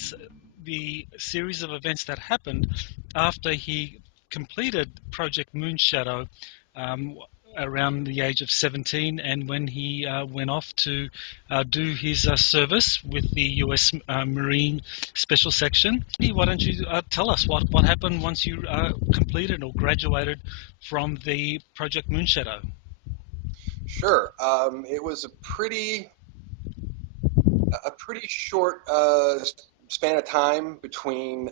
is the series of events that happened after he completed Project Moonshadow um, around the age of 17, and when he went off to do his service with the US Marine Special Section. Why don't you tell us what happened once you completed or graduated from the Project Moonshadow? Sure. It was a pretty short span of time between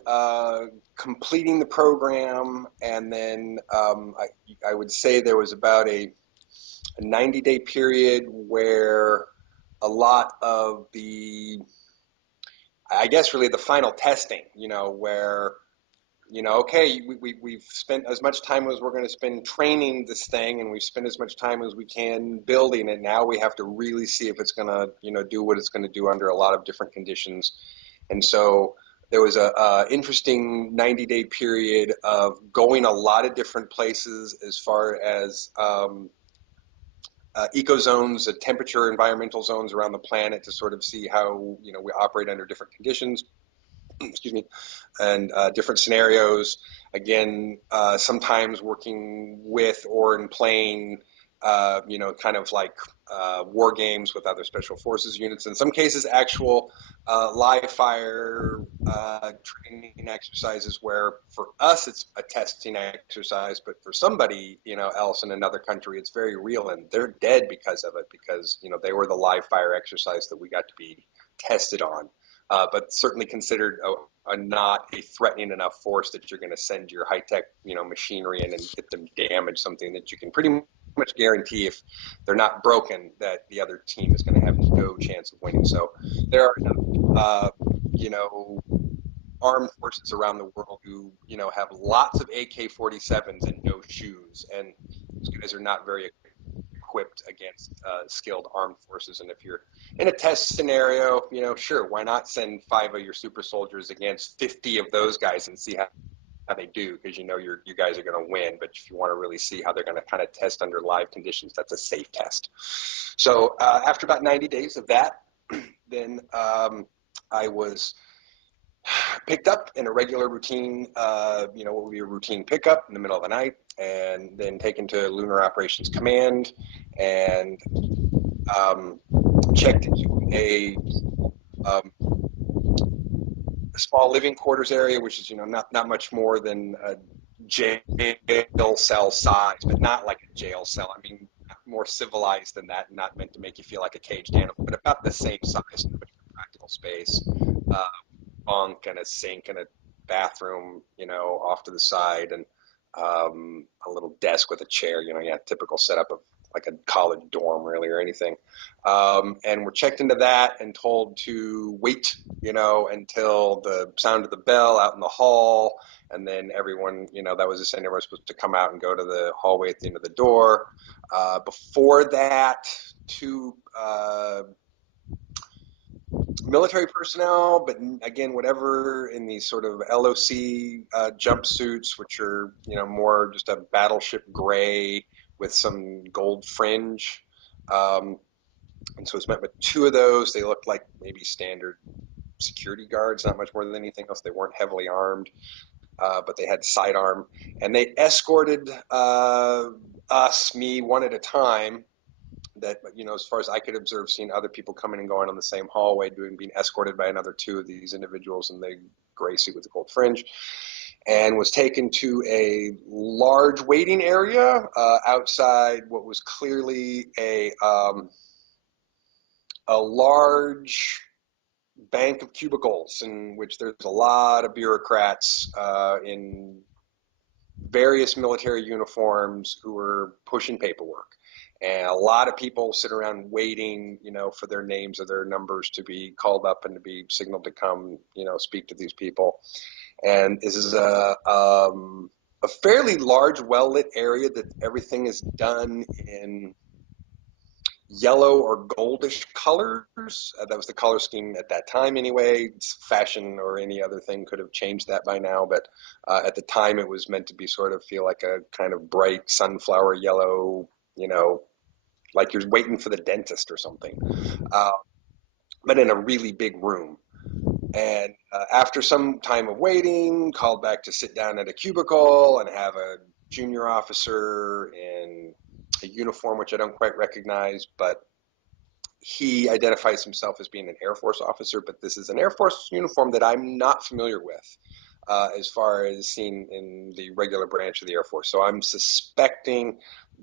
completing the program and then I would say there was about a 90-day period where a lot of I guess really the final testing, where okay, we've spent as much time as we're going to spend training this thing, and we've spent as much time as we can building it. Now we have to really see if it's going to, do what it's going to do under a lot of different conditions. And so there was a interesting 90-day period of going a lot of different places as far as eco zones, temperature, environmental zones around the planet to sort of see how, we operate under different conditions. Excuse me, and different scenarios. Again, sometimes working with or in playing, kind of like war games with other special forces units. In some cases, actual live fire training exercises where for us it's a testing exercise, but for somebody, else in another country, it's very real and they're dead because of it, because, they were the live fire exercise that we got to be tested on. But certainly considered a not a threatening enough force that you're going to send your high-tech, machinery in and get them damage something that you can pretty much guarantee if they're not broken that the other team is going to have no chance of winning. So there are enough, armed forces around the world who, have lots of AK-47s and no shoes, and those guys are not very equipped against skilled armed forces. And if you're in a test scenario, sure, why not send 5 of your super soldiers against 50 of those guys and see how they do, because you guys are going to win. But if you want to really see how they're going to kind of test under live conditions, that's a safe test. So after about 90 days of that, then I was picked up in a regular routine, what would be a routine pickup in the middle of the night, and then taken to Lunar Operations Command and checked into um, a small living quarters area, which is, not much more than a jail cell size, but not like a jail cell. I mean, more civilized than that, not meant to make you feel like a caged animal, but about the same size, much practical space. Bunk and a sink and a bathroom, off to the side, and a little desk with a chair, typical setup of like a college dorm, really, or anything. And we're checked into that and told to wait, until the sound of the bell out in the hall. And then everyone, that was the saying, everyone was supposed to come out and go to the hallway at the end of the door. Before that, two military personnel, but again, whatever in these sort of LOC jumpsuits, which are, more just a battleship gray with some gold fringe. And so it's met with 2 of those. They looked like maybe standard security guards, not much more than anything else. They weren't heavily armed, but they had sidearm. And they escorted me one at a time, that, as far as I could observe, seeing other people coming and going on the same hallway, being escorted by another 2 of these individuals in the gray suit with the gold fringe, and was taken to a large waiting area outside what was clearly a large bank of cubicles in which there's a lot of bureaucrats in various military uniforms who were pushing paperwork. And a lot of people sit around waiting, for their names or their numbers to be called up and to be signaled to come, speak to these people. And this is a fairly large, well-lit area that everything is done in yellow or goldish colors. That was the color scheme at that time anyway. Fashion or any other thing could have changed that by now, but at the time it was meant to be sort of feel like a kind of bright sunflower yellow, like you're waiting for the dentist or something, but in a really big room. And after some time of waiting, called back to sit down at a cubicle and have a junior officer in a uniform, which I don't quite recognize, but he identifies himself as being an Air Force officer, but this is an Air Force uniform that I'm not familiar with as far as seen in the regular branch of the Air Force. So I'm suspecting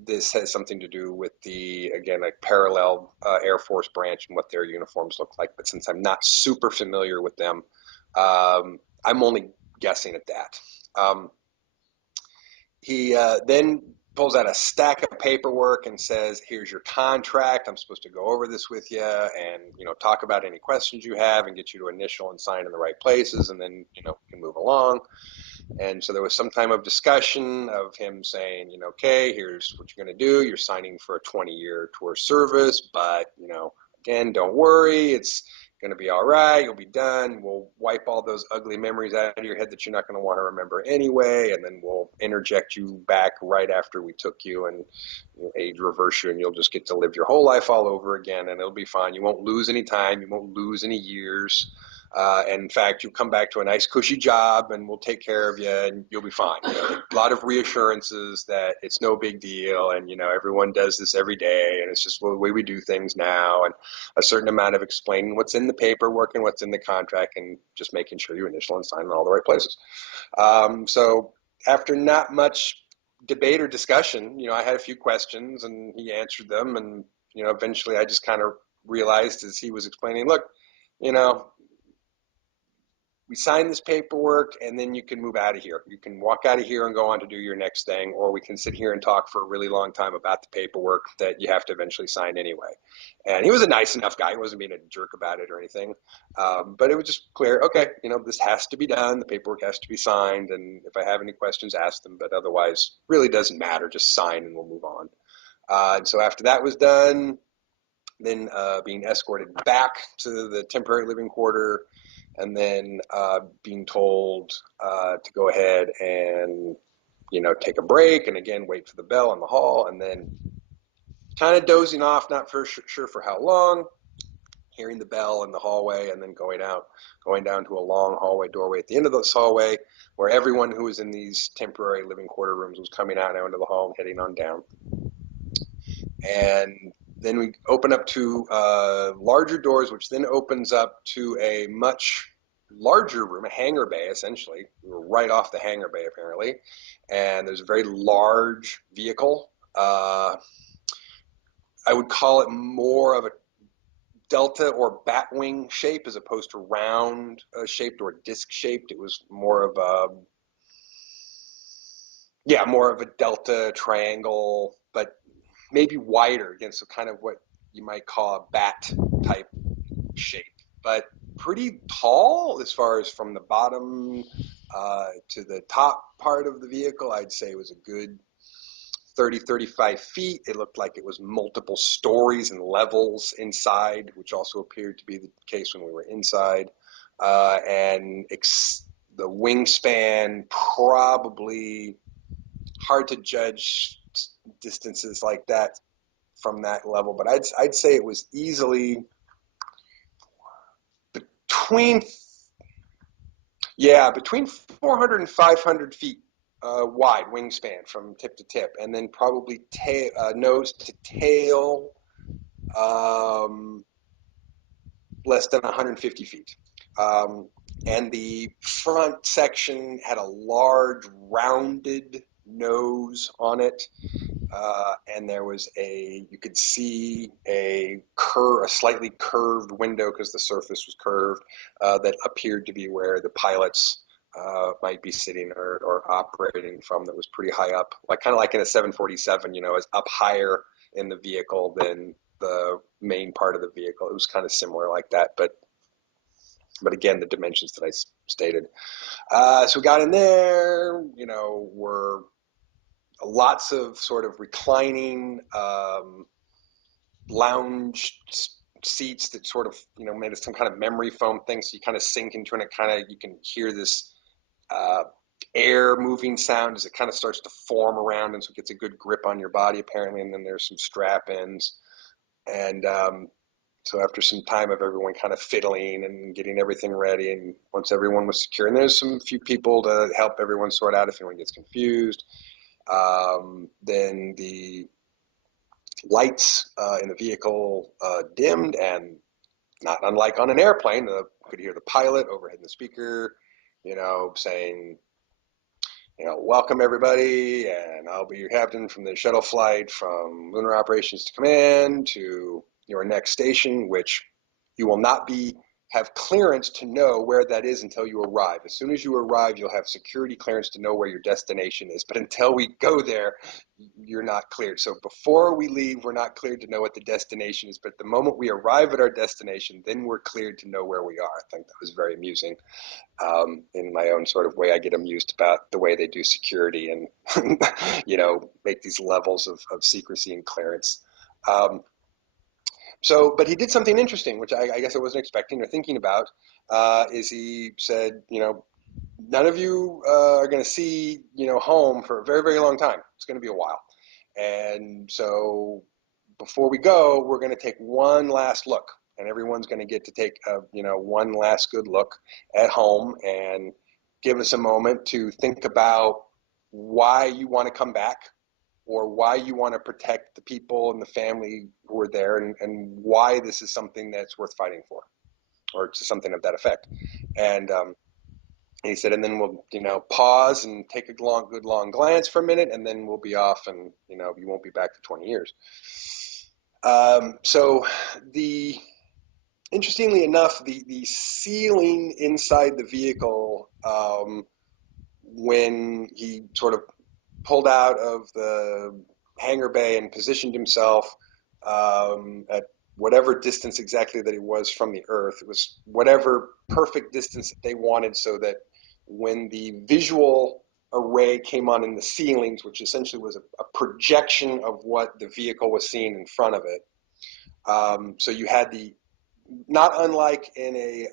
this has something to do with the, again, like parallel Air Force branch and what their uniforms look like. But since I'm not super familiar with them, I'm only guessing at that. He then pulls out a stack of paperwork and says, "Here's your contract. I'm supposed to go over this with you, and talk about any questions you have, and get you to initial and sign in the right places, and then we can move along." And so there was some time of discussion of him saying, okay, here's what you're going to do. You're signing for a 20-year tour service, but again, don't worry. It's going to be all right. You'll be done. We'll wipe all those ugly memories out of your head that you're not going to want to remember anyway, and then we'll interject you back right after we took you and age reverse you, and you'll just get to live your whole life all over again, and it'll be fine. You won't lose any time. You won't lose any years. And in fact, you'll come back to a nice cushy job and we'll take care of you and you'll be fine. A lot of reassurances that it's no big deal and, everyone does this every day and it's just the way we do things now, and a certain amount of explaining what's in the paperwork and what's in the contract and just making sure you initial and sign in all the right places. So after not much debate or discussion, I had a few questions and he answered them, and, eventually I just kind of realized as he was explaining, look, you know, we sign this paperwork and then you can move out of here. You can walk out of here and go on to do your next thing, or we can sit here and talk for a really long time about the paperwork that you have to eventually sign anyway. And he was a nice enough guy. He wasn't being a jerk about it or anything. But it was just clear, okay, this has to be done. The paperwork has to be signed. And if I have any questions, ask them. But otherwise, really doesn't matter. Just sign and we'll move on. And so after that was done, then being escorted back to the temporary living quarter, and then being told to go ahead and take a break, and again wait for the bell in the hall, and then kind of dozing off, not for sure for how long, hearing the bell in the hallway, and then going down to a long hallway doorway at the end of this hallway where everyone who was in these temporary living quarter rooms was coming out now into the hall and heading on down. And then we open up to larger doors, which then opens up to a much larger room, a hangar bay, essentially. We were right off the hangar bay, apparently. And there's a very large vehicle. I would call it more of a delta or batwing shape as opposed to round shaped or disc shaped. It was more of a delta triangle, but maybe wider again, so kind of what you might call a bat type shape, but pretty tall as far as from the bottom to the top part of the vehicle. I'd say it was a good 30-35 feet. It looked like it was multiple stories and levels inside, which also appeared to be the case when we were inside. And the wingspan, probably hard to judge distances like that from that level, but I'd say it was easily between between 400 and 500 feet wide wingspan from tip to tip, and then probably nose to tail, um, less than 150 feet. And the front section had a large rounded nose on it. And there was you could see a slightly curved window because the surface was curved, that appeared to be where the pilots might be sitting or operating from. That was pretty high up, kind of like in a 747, is up higher in the vehicle than the main part of the vehicle. It was kind of similar like that, but again, the dimensions that I stated. So we got in there, were lots of sort of reclining lounge seats that sort of made it some kind of memory foam thing, so you kind of sink into it, and you can hear this air moving sound as it kind of starts to form around, and so it gets a good grip on your body apparently. And then there's some strap ins, and So after some time of everyone kind of fiddling and getting everything ready, and once everyone was secure, and there's some few people to help everyone sort out if anyone gets confused, then the lights in the vehicle dimmed, and not unlike on an airplane, could hear the pilot overhead in the speaker, saying, welcome everybody, and I'll be your captain from the shuttle flight from Lunar Operations to Command to your next station, which you will not have clearance to know where that is until you arrive. As soon as you arrive, you'll have security clearance to know where your destination is. But until we go there, you're not cleared. So before we leave, we're not cleared to know what the destination is. But the moment we arrive at our destination, then we're cleared to know where we are. I think that was very amusing. In my own sort of way, I get amused about the way they do security and, make these levels of secrecy and clearance. Um, but he did something interesting, which I guess I wasn't expecting or thinking about, is he said, none of you are going to see, home for a very, very long time. It's going to be a while. And so before we go, we're going to take one last look, and everyone's going to get to take one last good look at home and give us a moment to think about why you want to come back, or why you want to protect the people and the family who are there, and why this is something that's worth fighting for, or something of that effect. And he said, and then we'll, pause and take a good long glance for a minute, and then we'll be off, and, you won't be back for 20 years. So the interestingly enough, the ceiling inside the vehicle, when he sort of pulled out of the hangar bay and positioned himself at whatever distance exactly that he was from the Earth, it was whatever perfect distance that they wanted, so that when the visual array came on in the ceilings, which essentially was a projection of what the vehicle was seeing in front of it. So you had not unlike in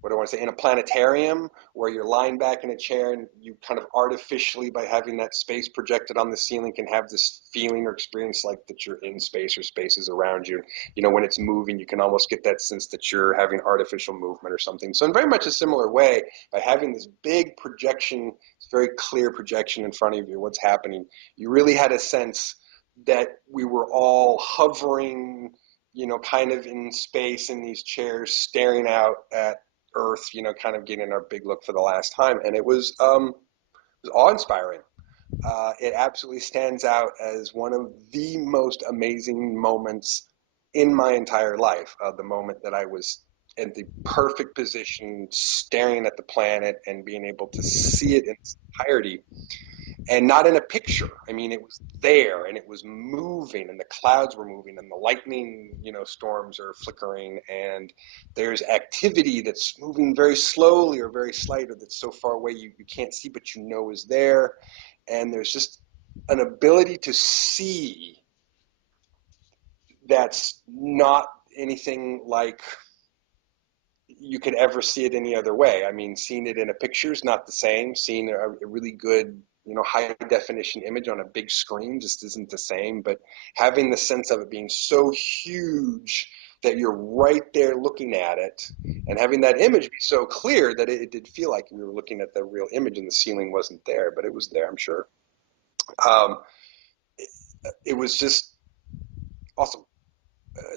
what do I want to say, in a planetarium, where you're lying back in a chair and you kind of artificially, by having that space projected on the ceiling, can have this feeling or experience like that you're in space or space is around you. When it's moving, you can almost get that sense that you're having artificial movement or something. So in very much a similar way, by having this big projection, this very clear projection in front of you, what's happening, you really had a sense that we were all hovering, kind of in space in these chairs, staring out at Earth, kind of getting our big look for the last time. And it was awe-inspiring. It absolutely stands out as one of the most amazing moments in my entire life. The moment that I was in the perfect position, staring at the planet and being able to see it in its entirety, and not in a picture. I mean, it was there, and it was moving, and the clouds were moving, and the lightning, storms are flickering, and there's activity that's moving very slowly or very slight, or that's so far away you can't see, but is there. And there's just an ability to see that's not anything like you could ever see it any other way. I mean, seeing it in a picture is not the same. Seeing a really good, high definition image on a big screen just isn't the same. But having the sense of it being so huge that you're right there looking at it, and having that image be so clear that it did feel like we were looking at the real image, and the ceiling wasn't there, but it was there, I'm sure. Um, it, it was just awesome.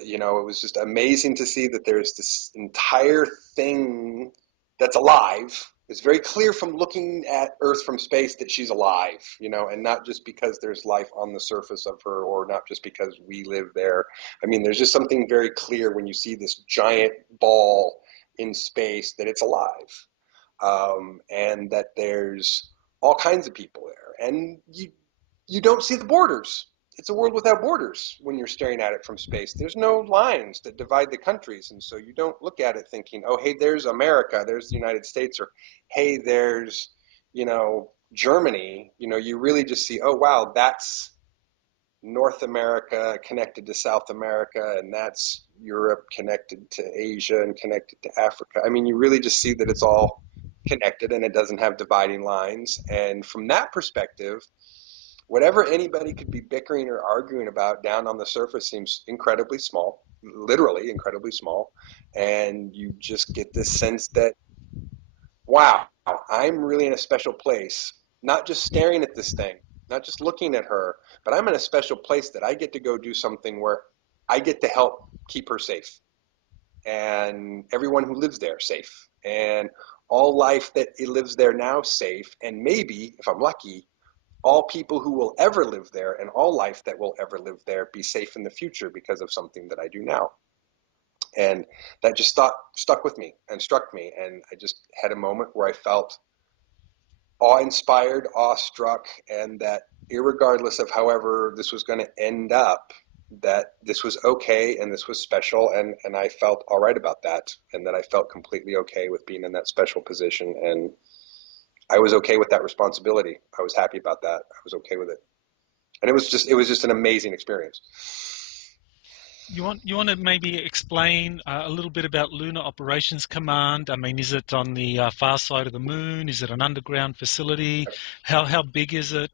It was just amazing to see that there's this entire thing that's alive. It's very clear from looking at Earth from space that she's alive, and not just because there's life on the surface of her, or not just because we live there. I mean, there's just something very clear when you see this giant ball in space that it's alive, and that there's all kinds of people there, and you don't see the borders. It's a world without borders when you're staring at it from space. There's no lines that divide the countries, and so you don't look at it thinking, oh, hey, there's America, there's the United States, or hey, there's, Germany. You really just see, oh, wow, that's North America connected to South America, and that's Europe connected to Asia and connected to Africa. I mean, you really just see that it's all connected, and it doesn't have dividing lines. And from that perspective, whatever anybody could be bickering or arguing about down on the surface seems incredibly small, literally incredibly small. And you just get this sense that, wow, I'm really in a special place, not just staring at this thing, not just looking at her, but I'm in a special place that I get to go do something where I get to help keep her safe and everyone who lives there safe and all life that it lives there now safe. And maybe, if I'm lucky, all people who will ever live there and all life that will ever live there be safe in the future because of something that I do now. And that just stuck with me and struck me. And I just had a moment where I felt awe-inspired, awestruck, and that irregardless of however this was going to end up, that this was okay and this was special, and I felt all right about that, and that I felt completely okay with being in that special position, and I was okay with that responsibility. I was happy about that. I was okay with it, and it was just an amazing experience. You want to maybe explain a little bit about Lunar Operations Command? I mean, is it on the far side of the moon? Is it an underground facility? How big is it?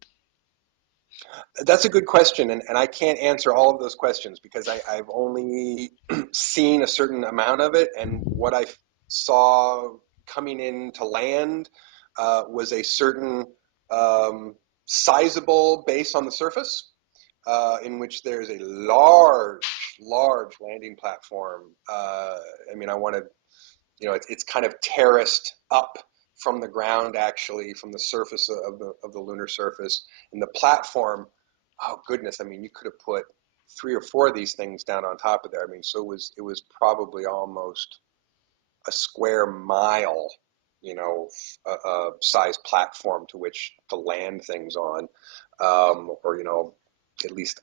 That's a good question, and I can't answer all of those questions because I've only seen a certain amount of it, and what I saw coming in to land was a certain sizable base on the surface, in which there's a large landing platform. I mean, I want to, it's kind of terraced up from the ground, actually, from the surface of the lunar surface, and the platform. Oh goodness! I mean, you could have put three or four of these things down on top of there. I mean, so it was probably almost a square mile, size platform to which to land things on, or at least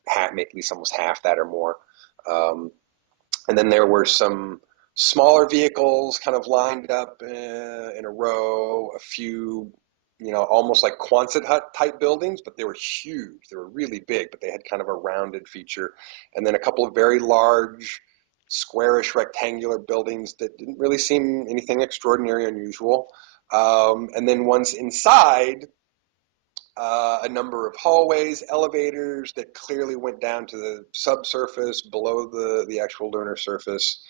almost half that or more. Um, and then there were some smaller vehicles kind of lined up in a row, a few, almost like Quonset hut type buildings, but they were huge. They were really big, but they had kind of a rounded feature. And then a couple of very large, squarish, rectangular buildings that didn't really seem anything extraordinary, unusual. And then once inside, a number of hallways, elevators that clearly went down to the subsurface below the actual lunar surface.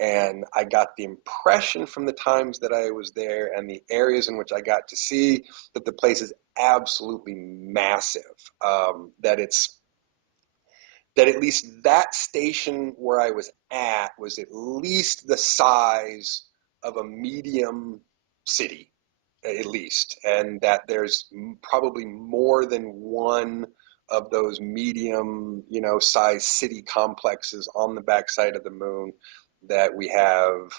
And I got the impression from the times that I was there and the areas in which I got to see that the place is absolutely massive. That it's that at least that station where I was at least the size of a medium city, at least, and that there's probably more than one of those medium, size city complexes on the backside of the moon that we have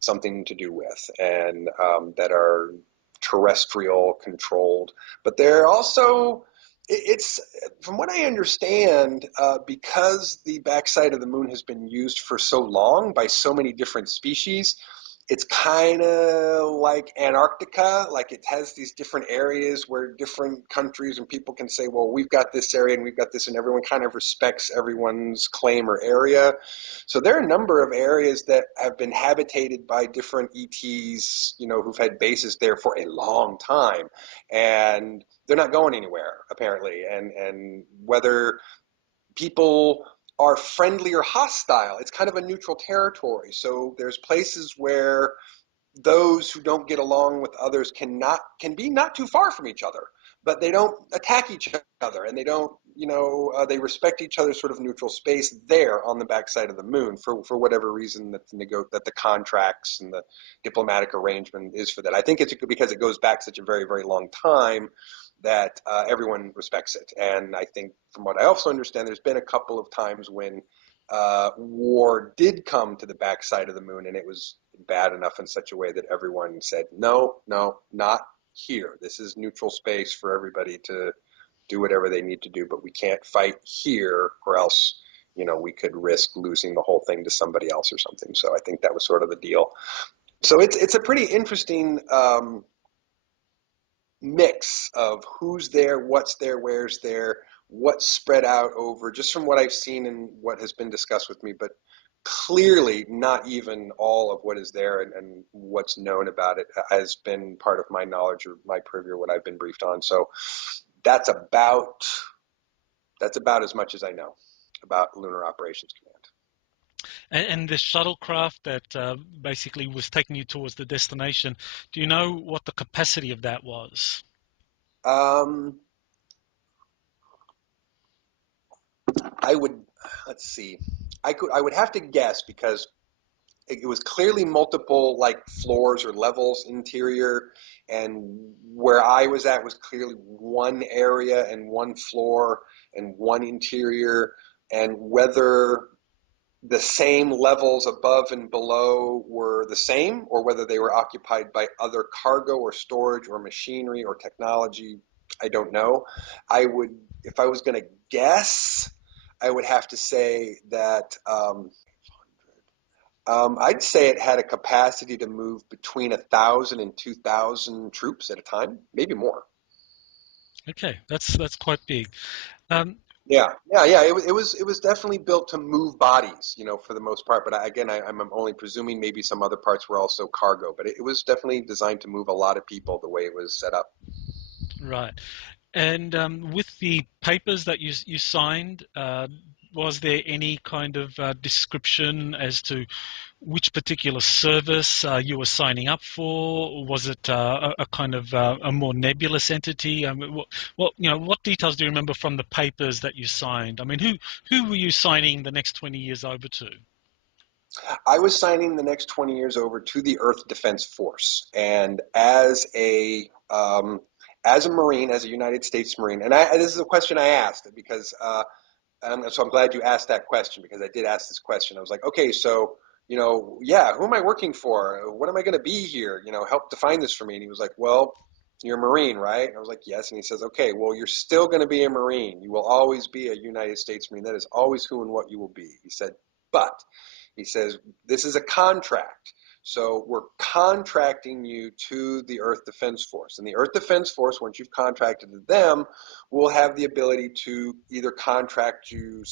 something to do with, and that are terrestrial controlled. But they're also, it's from what I understand, because the backside of the moon has been used for so long by so many different species. It's kind of like Antarctica, like it has these different areas where different countries and people can say, well, we've got this area and we've got this, and everyone kind of respects everyone's claim or area. So there are a number of areas that have been habitated by different ETs, who've had bases there for a long time, and they're not going anywhere apparently. And whether people are friendly or hostile, it's kind of a neutral territory. So there's places where those who don't get along with others can be not too far from each other, but they don't attack each other, and they don't, they respect each other's sort of neutral space there on the backside of the moon for whatever reason that the contracts and the diplomatic arrangement is for that. I think it's because it goes back such a very, very long time that everyone respects it. And I think, from what I also understand, there's been a couple of times when war did come to the backside of the moon, and it was bad enough in such a way that everyone said, no, no, not here. This is neutral space for everybody to do whatever they need to do, but we can't fight here, or else, we could risk losing the whole thing to somebody else or something. So I think that was sort of the deal. So it's a pretty interesting mix of who's there, what's there, where's there, what's spread out over, just from what I've seen and what has been discussed with me, but clearly not even all of what is there, and what's known about it has been part of my knowledge or my purview or what I've been briefed on. So that's about That's about as much as I know about Lunar Operations And this shuttlecraft that basically was taking you towards the destination, do you know what the capacity of that was? Command. I would, let's see, I would have to guess because it was clearly multiple like floors or levels interior, and where I was at was clearly one area and one floor and one interior, and whether the same levels above and below were the same or whether they were occupied by other cargo or storage or machinery or technology, I don't know. I would, if I was going to guess, I would have to say that I'd say it had a capacity to move between 1,000 and 2,000 troops at a time, maybe more. Okay, that's quite big. Um, Yeah. It was definitely built to move bodies, for the most part. But again, I'm only presuming maybe some other parts were also cargo. But it was definitely designed to move a lot of people the way it was set up. right. And with the papers that you signed, was there any kind of description as to which particular service you were signing up for? Or was it a kind of a more nebulous entity? I mean, what details do you remember from the papers that you signed? I mean, who were you signing the next 20 years over to? I was signing the next 20 years over to the Earth Defense Force, and as a Marine, as a United States Marine, and this is a question I asked because so I'm glad you asked that question because I did ask this question. I was like, okay, so yeah, who am I working for? What am I going to be here? Help define this for me. And he was like, well, you're a Marine, right? And I was like, yes. And he says, okay, well, you're still going to be a Marine. You will always be a United States Marine. That is always who and what you will be. He said, but he says, this is a contract. So we're contracting you to the Earth Defense Force. And the Earth Defense Force, once you've contracted to them, will have the ability to either subcontract you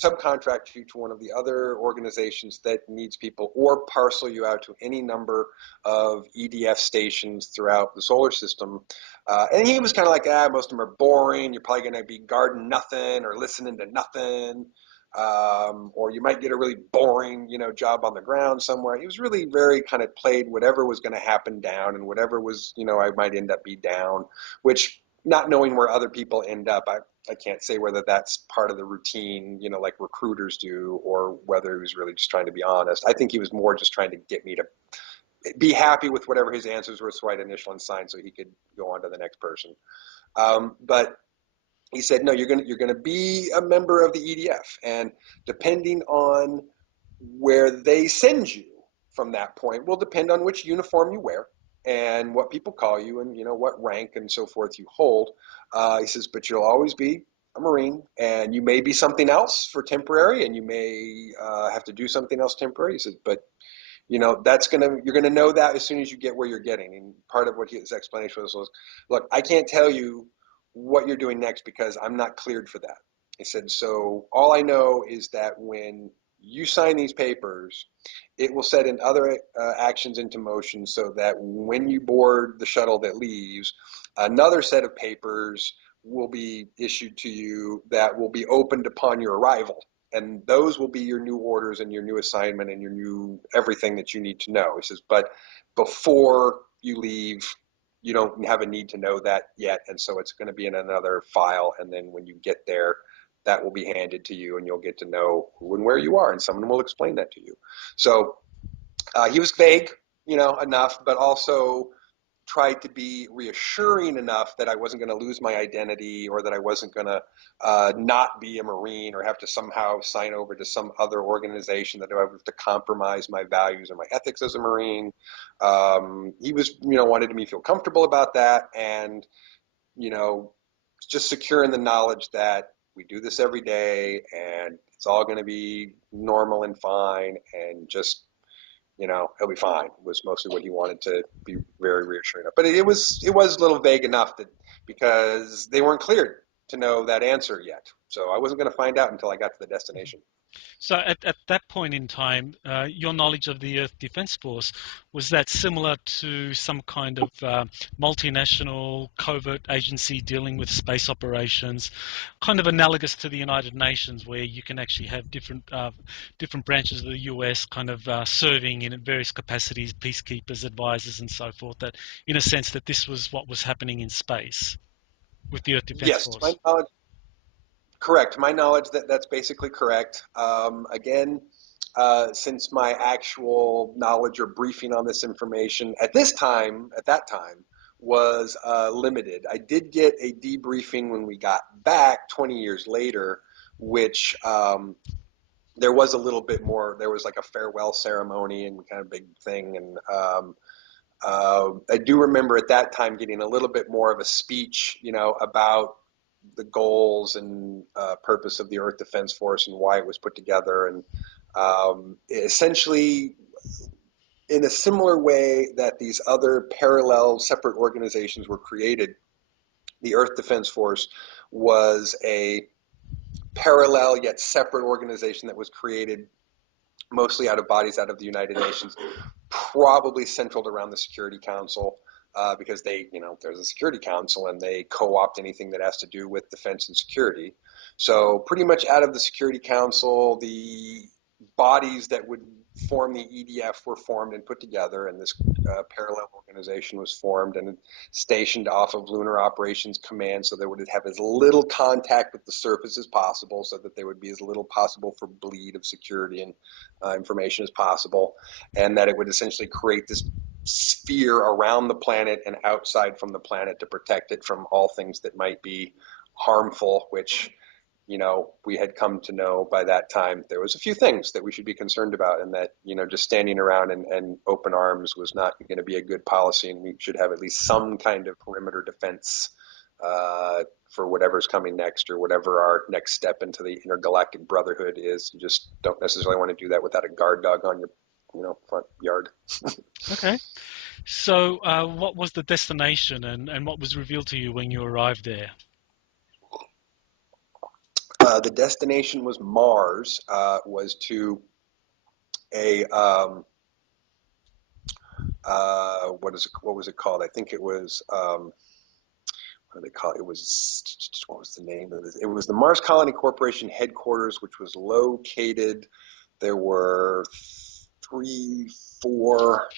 to one of the other organizations that needs people, or parcel you out to any number of EDF stations throughout the solar system. And he was kind of like, most of them are boring. You're probably going to be guarding nothing or listening to nothing. Or you might get a really boring, job on the ground somewhere. He was really very kind of played whatever was going to happen down, and whatever was, I might end up be down, which, not knowing where other people end up, I can't say whether that's part of the routine, like recruiters do, or whether he was really just trying to be honest. I think he was more just trying to get me to be happy with whatever his answers were, so I'd initial and sign so he could go on to the next person. But he said, no, you're gonna be a member of the EDF, and depending on where they send you from that point will depend on which uniform you wear and what people call you, and what rank and so forth you hold. He says, but you'll always be a Marine, and you may be something else for temporary, and you may have to do something else temporary. He says, but you're gonna know that as soon as you get where you're getting. And part of what his explanation was, look, I can't tell you what you're doing next because I'm not cleared for that. He said, so all I know is that when you sign these papers, it will set in other actions into motion so that when you board the shuttle that leaves, another set of papers will be issued to you that will be opened upon your arrival, and those will be your new orders and your new assignment and your new everything that you need to know. He says, but before you leave, you don't have a need to know that yet, and so it's going to be in another file, and then when you get there, that will be handed to you, and you'll get to know who and where you are, and someone will explain that to you. So he was vague, enough, but also tried to be reassuring enough that I wasn't going to lose my identity, or that I wasn't going to not be a Marine or have to somehow sign over to some other organization, that I would have to compromise my values and my ethics as a Marine. He was, wanted me to feel comfortable about that, and, you know, just secure in the knowledge that we do this every day and it's all going to be normal and fine, and just, he'll be fine, was mostly what he wanted to be very reassuring of. But it was a little vague enough that, because they weren't cleared to know that answer yet. So I wasn't going to find out until I got to the destination. So at that point in time, your knowledge of the Earth Defense Force, was that similar to some kind of multinational covert agency dealing with space operations, kind of analogous to the United Nations, where you can actually have different branches of the US kind of serving in various capacities, peacekeepers, advisors, and so forth. That, in a sense, that this was what was happening in space with the Earth Defense Yes, to my Force. knowledge, correct. To my knowledge, that's basically correct. Again, since my actual knowledge or briefing on this information at that time, was limited. I did get a debriefing when we got back 20 years later, which there was a little bit more. There was like a farewell ceremony and kind of big thing, and I do remember at that time getting a little bit more of a speech, about the goals and purpose of the Earth Defense Force and why it was put together, and essentially in a similar way that these other parallel separate organizations were created, the Earth Defense Force was a parallel yet separate organization that was created mostly out of bodies out of the United Nations, probably centered around the Security Council. Because there's a Security Council and they co-opt anything that has to do with defense and security. So pretty much out of the Security Council, the bodies that would form the EDF were formed and put together, and this parallel organization was formed and stationed off of Lunar Operations Command, so they would have as little contact with the surface as possible, so that there would be as little possible for bleed of security and information as possible, and that it would essentially create this sphere around the planet and outside from the planet to protect it from all things that might be harmful, which we had come to know by that time there was a few things that we should be concerned about, and that just standing around and open arms was not going to be a good policy, and we should have at least some kind of perimeter defense for whatever's coming next, or whatever our next step into the intergalactic brotherhood is. You just don't necessarily want to do that without a guard dog on your front yard. Okay. So, what was the destination, and what was revealed to you when you arrived there? The destination was Mars. Was to a what was it called? I think it was what do they call it? It was, what was the name of it? It was the Mars Colony Corporation headquarters, which was located. There were three, four.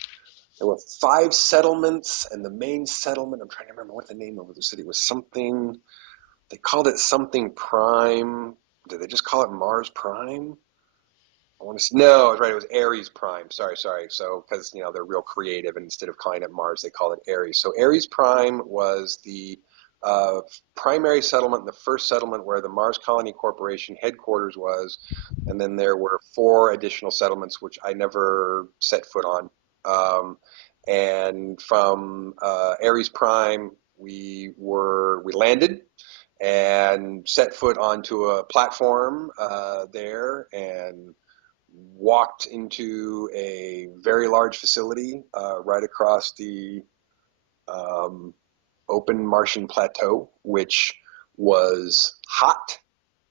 There were five settlements, and the main settlement, I'm trying to remember what the name of the city was. Something, they called it something Prime. Did they just call it Mars Prime? I want to say, no, I was right. It was Ares Prime. Sorry. So, because, they're real creative, and instead of calling it Mars, they call it Ares. So Ares Prime was the uh, primary settlement, the first settlement where the Mars Colony Corporation headquarters was. And then there were four additional settlements, which I never set foot on. And from Ares Prime, we landed and set foot onto a platform there, and walked into a very large facility right across the um, open Martian plateau, which was hot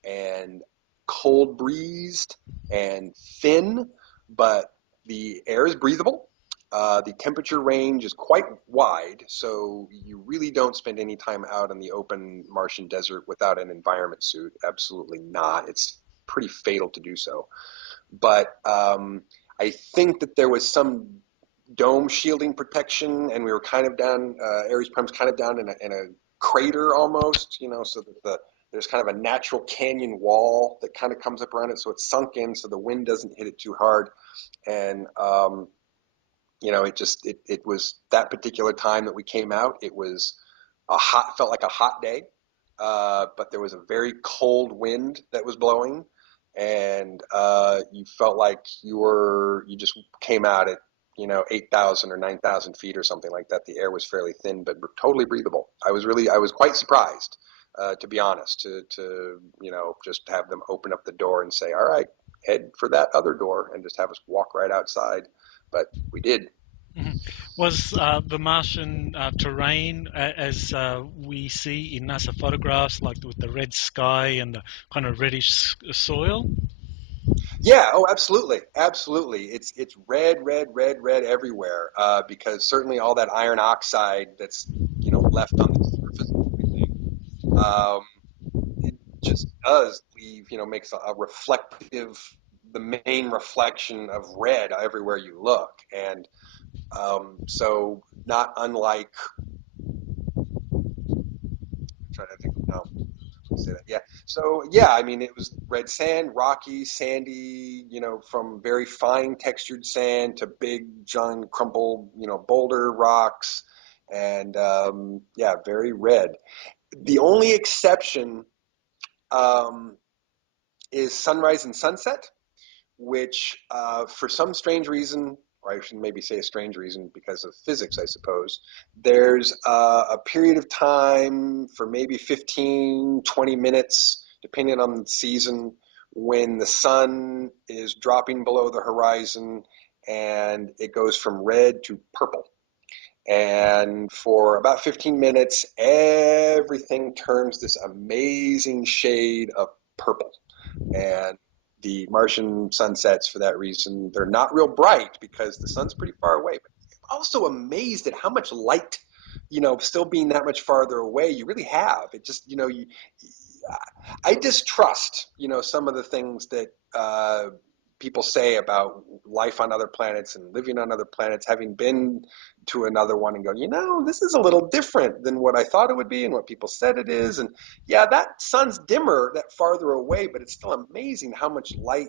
and cold breezed and thin, but the air is breathable. The temperature range is quite wide, so you really don't spend any time out in the open Martian desert without an environment suit. Absolutely not. It's pretty fatal to do so. But I think that there was some dome shielding protection, and we were kind of down. Ares Prime's kind of down in a crater almost, so that there's kind of a natural canyon wall that kind of comes up around it, so it's sunk in, so the wind doesn't hit it too hard. And it was that particular time that we came out. It was felt like a hot day, but there was a very cold wind that was blowing, and you felt like you just came out at 8,000 or 9,000 feet or something like that. The air was fairly thin, but totally breathable. I was quite surprised, to be honest, to just have them open up the door and say, all right, head for that other door, and just have us walk right outside. But we did. Mhm. Was the Martian terrain, as we see in NASA photographs, like with the red sky and the kind of reddish soil? Yeah, oh, absolutely, absolutely. It's red, red, red, red everywhere, because certainly all that iron oxide that's left on the surface of everything, um, it just does leave, makes a reflective, the main reflection of red everywhere you look, and so not unlike, I'm trying to think of now. Say that. Yeah. So yeah, I mean, it was red sand, rocky, sandy, from very fine textured sand to big, giant, crumpled, boulder rocks, and yeah, very red. The only exception um, is sunrise and sunset, which for some strange reason, or I should maybe say a strange reason because of physics, I suppose, there's a period of time for maybe 15, 20 minutes, depending on the season, when the sun is dropping below the horizon and it goes from red to purple. And for about 15 minutes, everything turns this amazing shade of purple. And the Martian sunsets, for that reason, they're not real bright because the sun's pretty far away. But I'm also amazed at how much light, still being that much farther away, you really have. It just, I distrust, some of the things that people say about life on other planets and living on other planets, having been to another one and go, this is a little different than what I thought it would be and what people said it is. And yeah, that sun's dimmer, that farther away, but it's still amazing how much light,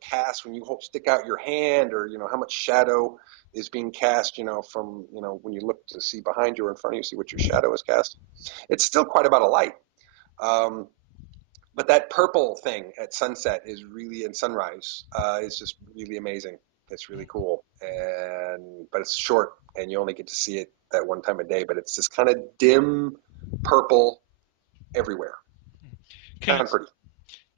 casts when you stick out your hand, or, how much shadow is being cast, from, when you look to see behind you or in front of you, see what your shadow is cast. It's still quite about a light. Um, but that purple thing at sunset is really, and sunrise, is just really amazing. It's really cool, and but it's short, and you only get to see it that one time a day. But it's this kind of dim purple everywhere. Can you Kind of pretty.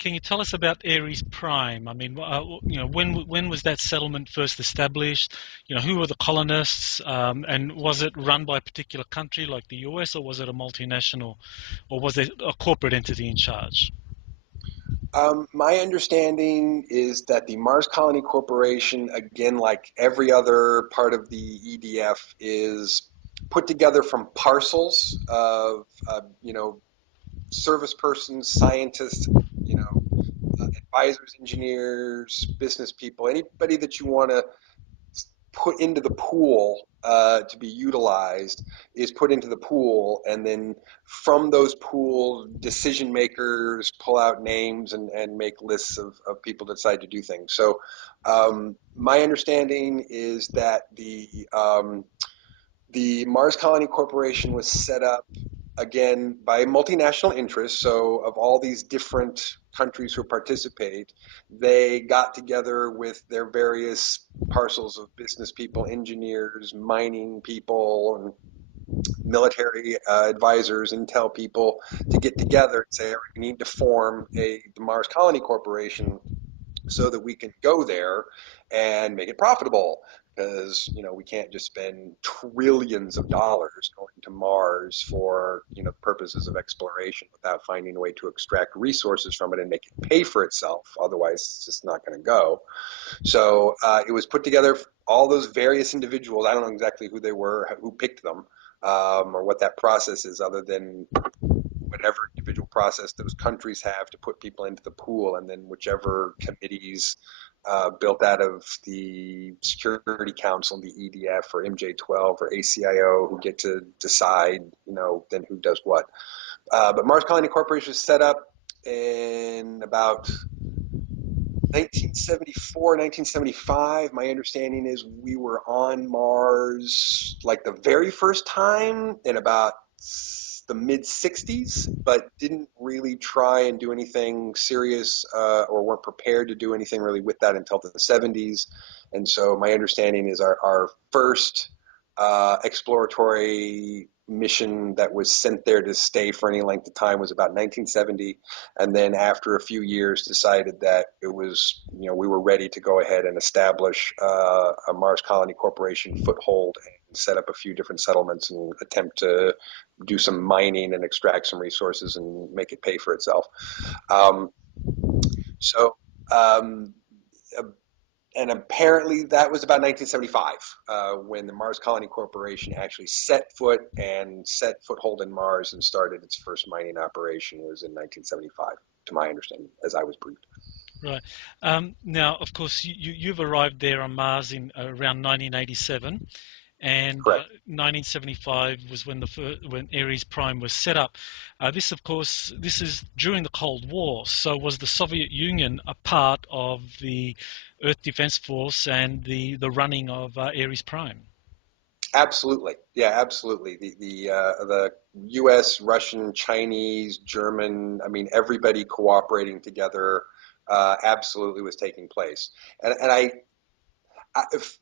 can you tell us about Aries Prime? I mean, when was that settlement first established? Who were the colonists, and was it run by a particular country like the US, or was it a multinational, or was there a corporate entity in charge? My understanding is that the Mars Colony Corporation, again, like every other part of the EDF, is put together from parcels of, service persons, scientists, advisors, engineers, business people, anybody that you want to put into the pool to be utilized is put into the pool, and then from those pool decision makers pull out names and make lists of people that decide to do things. So my understanding is that the Mars Colony Corporation was set up again by multinational interests. So, of all these different countries who participate, they got together with their various parcels of business people, engineers, mining people, and military advisors, intel people to get together and say, all right, we need to form the Mars Colony Corporation so that we can go there and make it profitable, because we can't just spend trillions of dollars going to Mars for purposes of exploration without finding a way to extract resources from it and make it pay for itself. Otherwise it's just not going to go. So it was put together, all those various individuals. I don't know exactly who they were, who picked them, or what that process is, other than whatever individual process those countries have to put people into the pool, and then whichever committees built out of the Security Council, the EDF or MJ12 or ACIO, who get to decide, then who does what. But Mars Colony Corporation was set up in about 1974, 1975. My understanding is we were on Mars like the very first time in about the mid 60s, but didn't really try and do anything serious, or weren't prepared to do anything really with that until the 70s. And so my understanding is our first exploratory mission that was sent there to stay for any length of time was about 1970, and then after a few years decided that it was, we were ready to go ahead and establish a Mars Colony Corporation foothold and set up a few different settlements and attempt to do some mining and extract some resources and make it pay for itself. Um, so um, and apparently that was about 1975 when the Mars Colony Corporation actually set foothold in Mars and started its first mining operation. It was in 1975, to my understanding, as I was briefed. Right. Now, of course, you've arrived there on Mars in around 1987, and Correct. 1975 was when when Ares Prime was set up. This, of course, this is during the Cold War. So, was the Soviet Union a part of the Earth Defense Force and the running of Ares Prime? Absolutely, yeah, absolutely. The U.S., Russian, Chinese, German, I mean, everybody cooperating together, absolutely was taking place. And if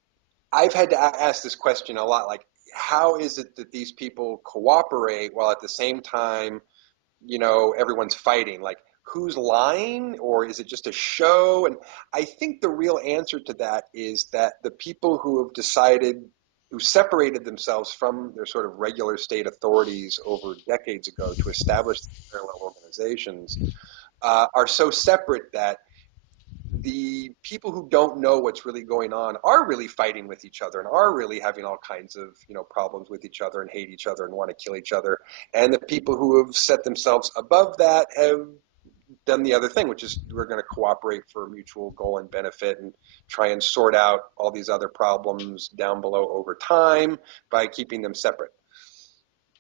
I've had to ask this question a lot, like, how is it that these people cooperate while at the same time, everyone's fighting? Like, who's lying, or is it just a show? And I think the real answer to that is that the people who separated themselves from their sort of regular state authorities over decades ago to establish these parallel organizations, are so separate that the people who don't know what's really going on are really fighting with each other and are really having all kinds of problems with each other and hate each other and want to kill each other. And the people who have set themselves above that have done the other thing, which is we're going to cooperate for mutual goal and benefit and try and sort out all these other problems down below over time by keeping them separate.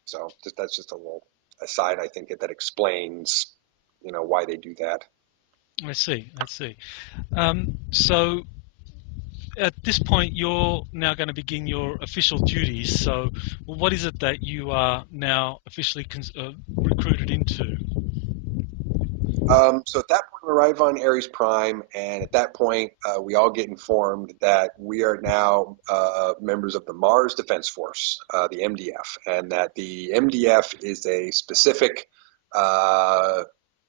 So that's just a little aside, I think, that explains why they do that. I see. I see. So at this point, you're now going to begin your official duties. So, what is it that you are now officially recruited into? So at that point, we arrive on Ares Prime, and at that point, we all get informed that we are now members of the Mars Defense Force, the MDF, and that the MDF is a specific uh,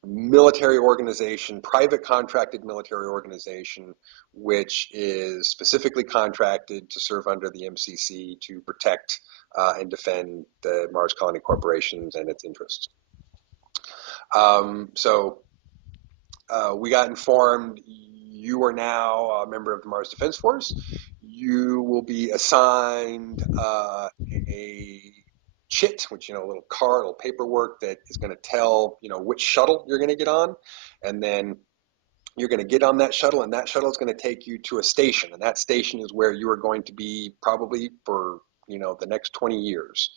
military organization, private contracted military organization, which is specifically contracted to serve under the MCC to protect and defend the Mars Colony Corporations and its interests. So we got informed you are now a member of the Mars Defense Force. You will be assigned a chit, which, a little card, a little paperwork that is going to tell, which shuttle you're going to get on. And then you're going to get on that shuttle, and that shuttle is going to take you to a station. And that station is where you are going to be probably for, the next 20 years.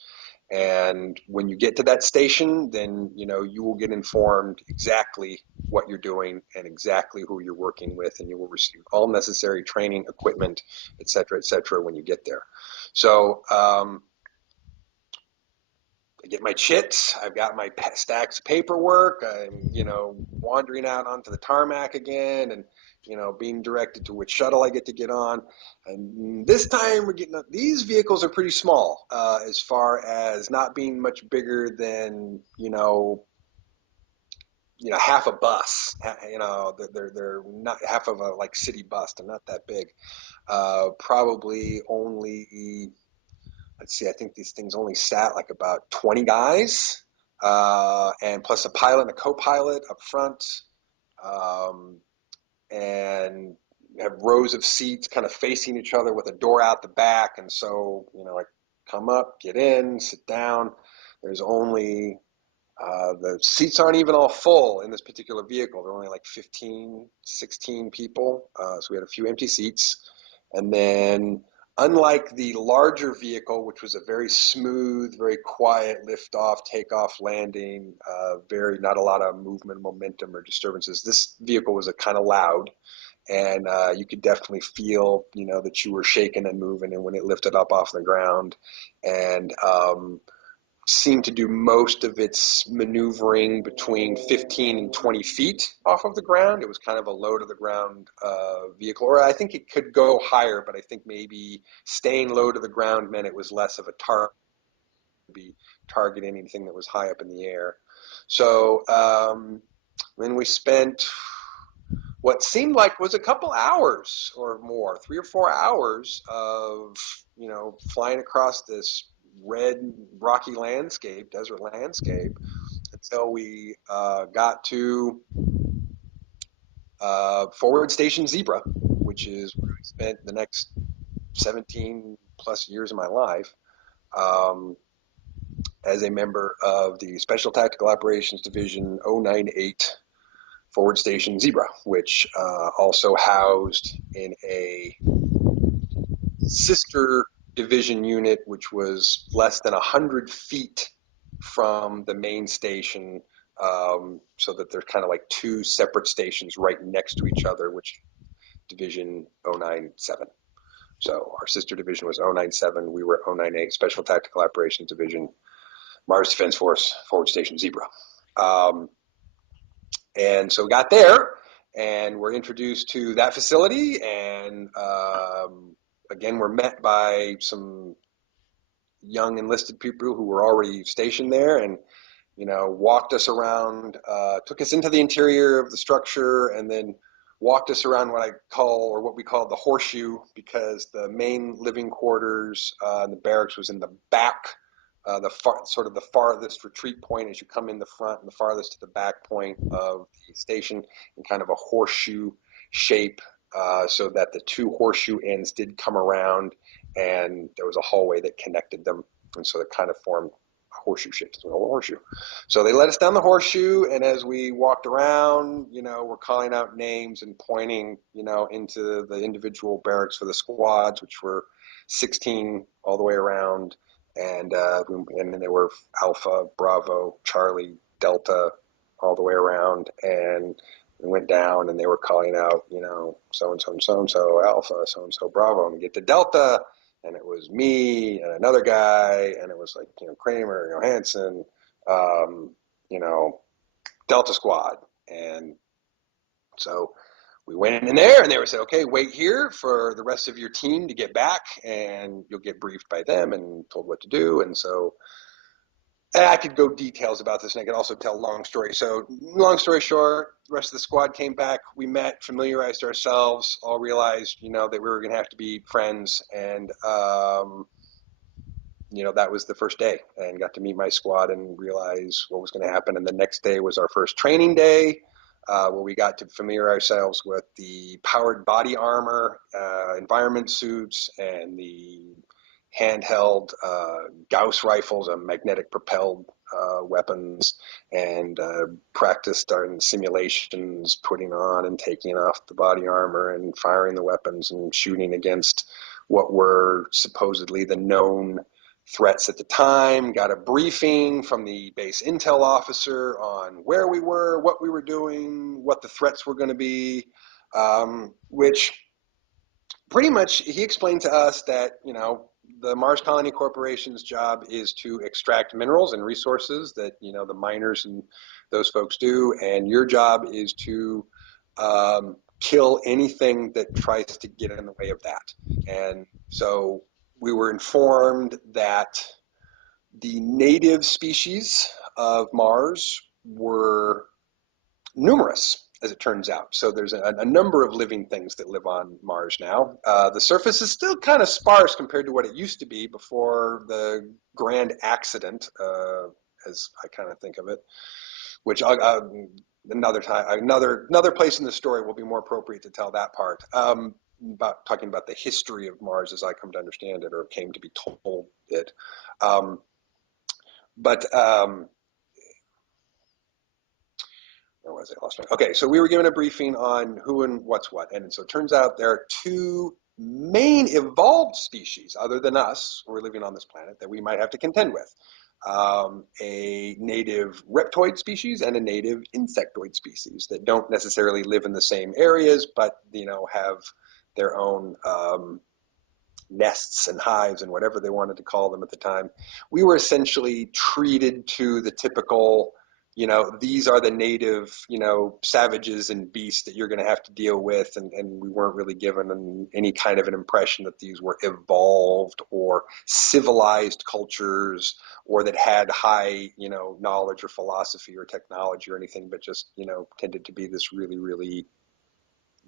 And when you get to that station, then you will get informed exactly what you're doing and exactly who you're working with, and you will receive all necessary training, equipment, et cetera, when you get there. So I get my chits. I've got my stacks of paperwork. I'm, wandering out onto the tarmac again, and being directed to which shuttle I get to get on. And this time we're getting these vehicles are pretty small, as far as not being much bigger than half a bus. They're not half of a like city bus. They're not that big. Probably only, let's see, I think these things only sat like about 20 guys, and plus a pilot and a co-pilot up front, um, and have rows of seats kind of facing each other with a door out the back. And so, I come up, get in, sit down. There's only, the seats aren't even all full in this particular vehicle. There are only like 15, 16 people. So we had a few empty seats. And then, unlike the larger vehicle, which was a very smooth, very quiet lift-off, takeoff, landing, very not a lot of movement, momentum, or disturbances, this vehicle was a kind of loud, and you could definitely feel, that you were shaking and moving, and when it lifted up off the ground, and seemed to do most of its maneuvering between 15 and 20 feet off of the ground. It was kind of a low to the ground vehicle, or I think it could go higher, but I think maybe staying low to the ground meant it was less of a target to be targeting anything that was high up in the air. So then we spent what seemed like was a couple hours or more, 3 or 4 hours of, flying across this red rocky landscape, desert landscape, until we got to forward station Zebra, which is spent the next 17 plus years of my life um, as a member of the Special Tactical Operations Division 098 Forward Station Zebra, which also housed in a sister division unit, which was less than 100 feet from the main station, so that there's kind of like two separate stations right next to each other, which Division 097. So our sister division was 097. We were 098, Special Tactical Operations Division, Mars Defense Force, Forward Station Zebra. Um, and so we got there and we're introduced to that facility. And again, we're met by some young enlisted people who were already stationed there and, walked us around, took us into the interior of the structure and then walked us around what we call the horseshoe, because the main living quarters and the barracks was in the back, sort of the farthest retreat point as you come in the front and the farthest to the back point of the station in kind of a horseshoe shape, so that the two horseshoe ends did come around and there was a hallway that connected them. And so it kind of formed a horseshoe shape, a little horseshoe. So they led us down the horseshoe, and as we walked around, we're calling out names and pointing, into the individual barracks for the squads, which were 16 all the way around, and then there were Alpha, Bravo, Charlie, Delta, all the way around, and we went down, and they were calling out, so and so and so and so Alpha, so and so Bravo, and we get to Delta, and it was me and another guy, and it was like Kramer, Johansson, um, you know, Delta Squad. And so we went in there and they were said, okay, wait here for the rest of your team to get back and you'll get briefed by them and told what to do. And so I could go details about this and I could also tell long story. So long story short, the rest of the squad came back. We met, familiarized ourselves, all realized, that we were going to have to be friends. And, that was the first day and got to meet my squad and realize what was going to happen. And the next day was our first training day, where we got to familiarize ourselves with the powered body armor, environment suits, and the handheld Gauss rifles and magnetic propelled weapons, and practiced on simulations, putting on and taking off the body armor and firing the weapons and shooting against what were supposedly the known threats at the time. Got a briefing from the base intel officer on where we were, what we were doing, what the threats were going to be, which pretty much he explained to us that, the Mars Colony Corporation's job is to extract minerals and resources that, the miners and those folks do. And your job is to kill anything that tries to get in the way of that. And so we were informed that the native species of Mars were numerous, as it turns out. So there's a number of living things that live on Mars now. The surface is still kind of sparse compared to what it used to be before the grand accident, as I kind of think of it, which another time, another place in the story will be more appropriate to tell that part. About talking about the history of Mars as I come to understand it or came to be told it. But where was I? Lost my. Okay, so we were given a briefing on who and what's what, and so it turns out there are two main evolved species other than us who are living on this planet that we might have to contend with. A native reptoid species and a native insectoid species that don't necessarily live in the same areas, but have their own nests and hives and whatever they wanted to call them at the time. We were essentially treated to the typical, these are the native, savages and beasts that you're going to have to deal with. And we weren't really given any kind of an impression that these were evolved or civilized cultures or that had high, knowledge or philosophy or technology or anything, but just, tended to be this really, really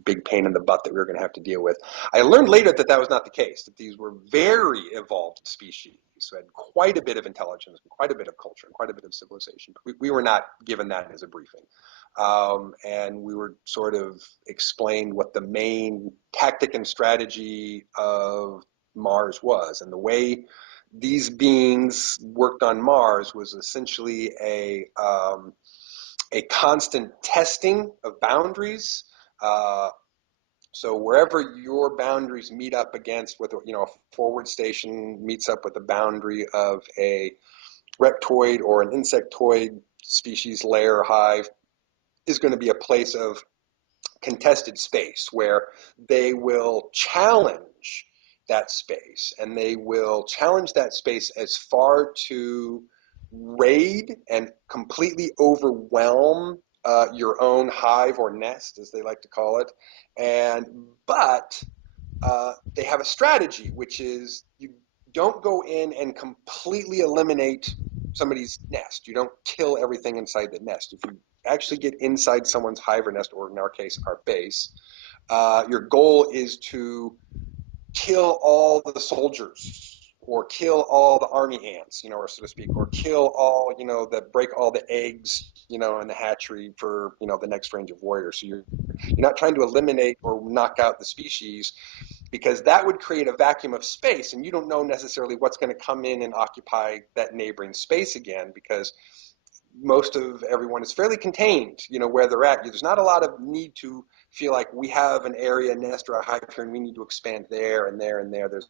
big pain in the butt that we were going to have to deal with. I learned later that that was not the case, that these were very evolved species who had quite a bit of intelligence, quite a bit of culture, and quite a bit of civilization. But we were not given that as a briefing. And we were sort of explained what the main tactic and strategy of Mars was. And the way these beings worked on Mars was essentially a constant testing of boundaries. Uh, so wherever your boundaries meet up against, with a forward station meets up with the boundary of a reptoid or an insectoid species lair or hive, is going to be a place of contested space where they will challenge that space, and they will challenge that space as far to raid and completely overwhelm your own hive or nest, as they like to call it. And but they have a strategy, which is you don't go in and completely eliminate somebody's nest. You don't kill everything inside the nest. If you actually get inside someone's hive or nest, or in our case, our base, your goal is to kill all the soldiers, or kill all the army ants, or so to speak, or kill all, that break all the eggs, in the hatchery for, the next range of warriors. So you're not trying to eliminate or knock out the species, because that would create a vacuum of space, and you don't know necessarily what's going to come in and occupy that neighboring space again, because most of everyone is fairly contained, where they're at. There's not a lot of need to feel like we have an area, nest, or a hive here, and we need to expand there and there and there. There's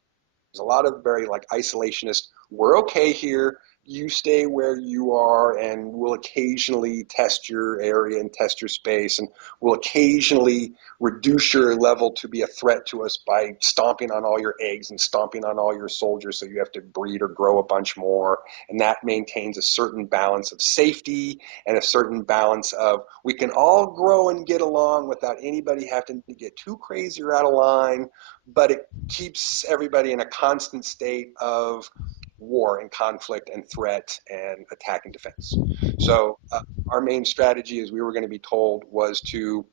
a lot of very like isolationist. We're okay here. You stay where you are, and we'll occasionally test your area and test your space, and we'll occasionally reduce your level to be a threat to us by stomping on all your eggs and stomping on all your soldiers, so you have to breed or grow a bunch more. And that maintains a certain balance of safety and a certain balance of we can all grow and get along without anybody having to get too crazy or out of line, but it keeps everybody in a constant state of war and conflict and threat and attack and defense. So our main strategy, as we were going to be told, was to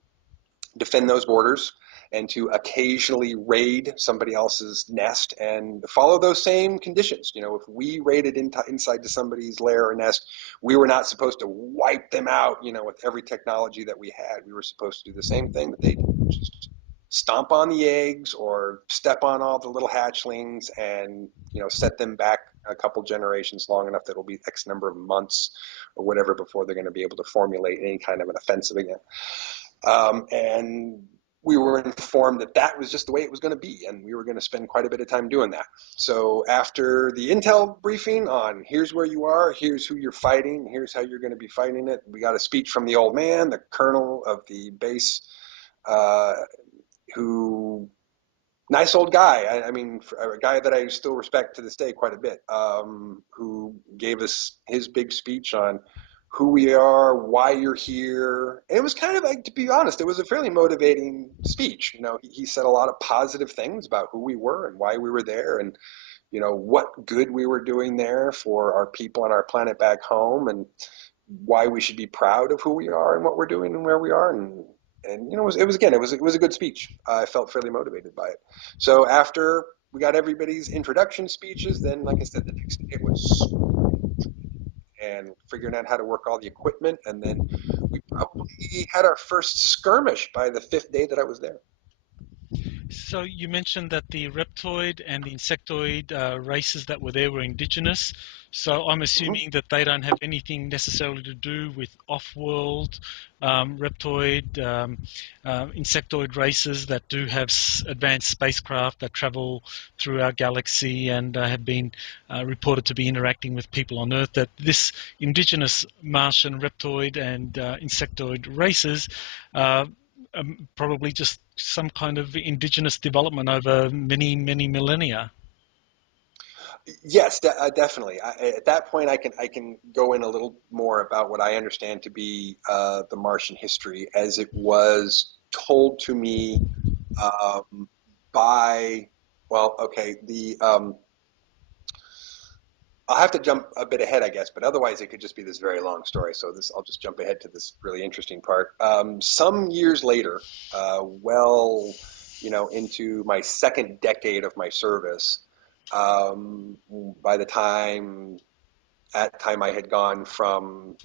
defend those borders and to occasionally raid somebody else's nest and follow those same conditions. If we raided inside to somebody's lair or nest, we were not supposed to wipe them out, with every technology that we had. We were supposed to do the same thing that they did, just stomp on the eggs or step on all the little hatchlings and, set them back a couple generations, long enough that it'll be X number of months or whatever before they're going to be able to formulate any kind of an offensive again. And we were informed that that was just the way it was going to be, and we were going to spend quite a bit of time doing that. So after the intel briefing on here's where you are, here's who you're fighting, here's how you're going to be fighting it, we got a speech from the old man, the colonel of the base, uh, who, nice old guy, I mean, a guy that I still respect to this day quite a bit, who gave us his big speech on who we are, why you're here. And it was kind of like, to be honest, it was a fairly motivating speech. He said a lot of positive things about who we were and why we were there, and, what good we were doing there for our people and our planet back home, and why we should be proud of who we are and what we're doing and where we are. And it was a good speech. I felt fairly motivated by it. So after we got everybody's introduction speeches, then, like I said, the next day it was and figuring out how to work all the equipment, and then we probably had our first skirmish by the fifth day that I was there. So you mentioned that the reptoid and the insectoid races that were there were indigenous. So I'm Mm-hmm. assuming that they don't have anything necessarily to do with off-world reptoid, insectoid races that do have advanced spacecraft that travel through our galaxy and have been reported to be interacting with people on Earth. That this indigenous Martian reptoid and insectoid races probably just some kind of indigenous development over many, many millennia. Yes, definitely. At that point, I can go in a little more about what I understand to be the Martian history as it was told to me um, by, well, okay, I'll have to jump a bit ahead, I guess, but otherwise it could just be this very long story. So this, I'll just jump ahead to this really interesting part. Some years later, into my second decade of my service, by the time at time I had gone from,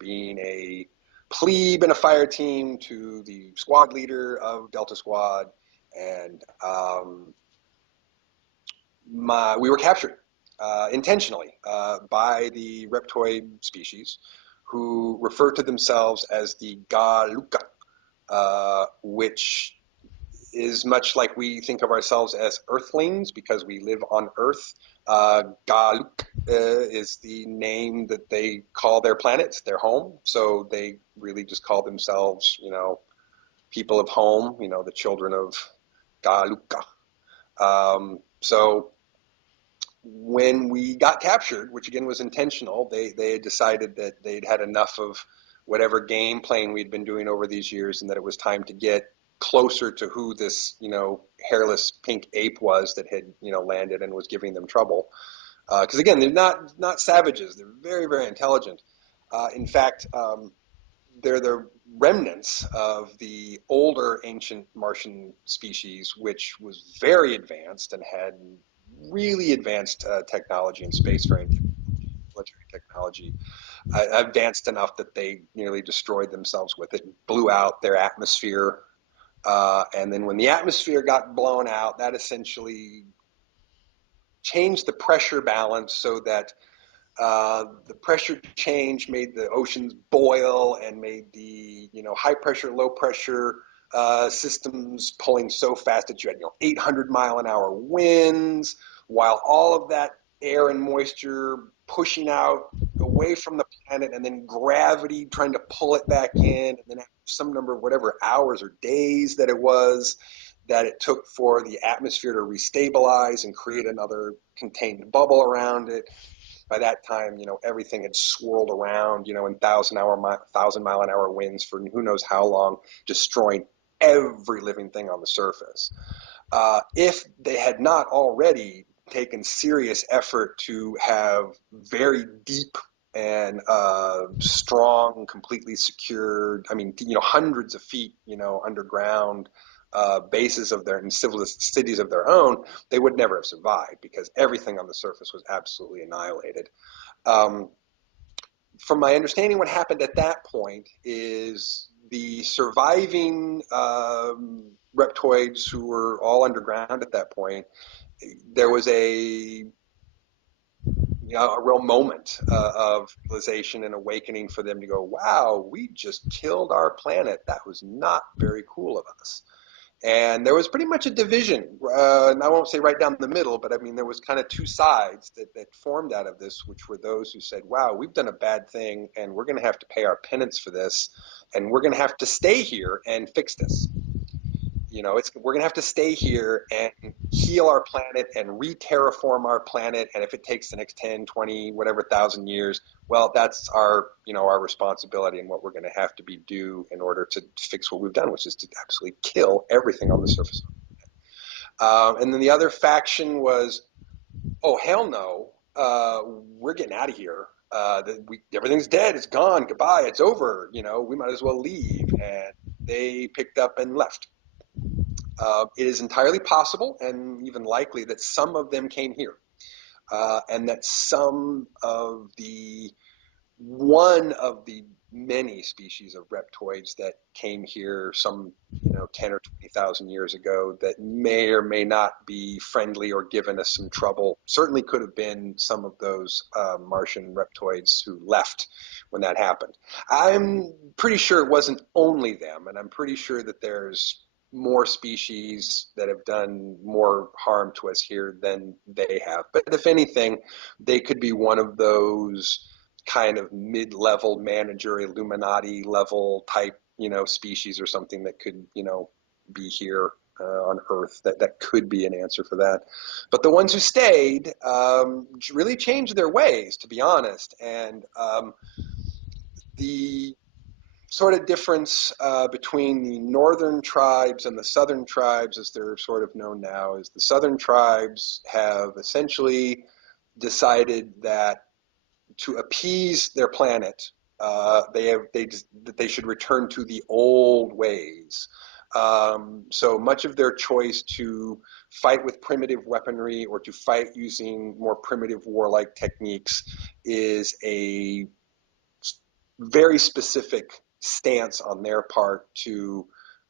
being a plebe in a fire team to the squad leader of Delta Squad, and we were captured intentionally by the reptoid species, who refer to themselves as the Galuka, which is much like we think of ourselves as Earthlings because we live on Earth. Galuk is the name that they call their planet, their home. So they really just call themselves, people of home, the children of Galuka. So when we got captured, which again was intentional, they had decided that they'd had enough of whatever game playing we'd been doing over these years, and that it was time to get closer to who this, hairless pink ape was that had, landed and was giving them trouble. Because again, they're not savages; they're very, very intelligent. In fact, they're the remnants of the older ancient Martian species, which was very advanced and had really advanced technology and spacefaring military technology, advanced enough that they nearly destroyed themselves with it, blew out their atmosphere. And then when the atmosphere got blown out, that essentially changed the pressure balance so that the pressure change made the oceans boil and made the high pressure, low pressure systems pulling so fast that you had 800-mile-an-hour winds, while all of that air and moisture pushing out away from the planet, and then gravity trying to pull it back in, and then after some number of whatever hours or days that it was that it took for the atmosphere to restabilize and create another contained bubble around it. By that time, everything had swirled around, in thousand mile an hour winds for who knows how long, destroying every living thing on the surface. If they had not already taken serious effort to have very deep and strong, completely secured, I mean, hundreds of feet, underground bases of their and civil cities of their own, they would never have survived because everything on the surface was absolutely annihilated. Um, from my understanding, what happened at that point is the surviving reptoids who were all underground at that point, there was a real moment of realization and awakening for them to go, wow, we just killed our planet. That was not very cool of us. And there was pretty much a division, and I won't say right down the middle, but I mean, there was kind of two sides that formed out of this, which were those who said, wow, we've done a bad thing, and we're going to have to pay our penance for this, and we're going to have to stay here and fix this. We're going to have to stay here and heal our planet and re-terraform our planet. And if it takes the next 10, 20, whatever thousand years, well, that's our responsibility and what we're going to have to be due in order to fix what we've done, which is to absolutely kill everything on the surface. And then the other faction was, oh, hell no, we're getting out of here. Everything's dead. It's gone. Goodbye. It's over. We might as well leave. And they picked up and left. It is entirely possible and even likely that some of them came here, and that one of the many species of reptoids that came here some 10 or 20,000 years ago that may or may not be friendly or given us some trouble certainly could have been some of those Martian reptoids who left when that happened. I'm pretty sure it wasn't only them, and I'm pretty sure that there's more species that have done more harm to us here than they have. But if anything, they could be one of those kind of mid-level manager Illuminati level type, species or something that could, be here on Earth. That could be an answer for that. But the ones who stayed really changed their ways, to be honest. And the sort of difference between the northern tribes and the southern tribes, as they're sort of known now, is the southern tribes have essentially decided that to appease their planet, that they should return to the old ways. So much of their choice to fight with primitive weaponry or to fight using more primitive warlike techniques is a very specific stance on their part to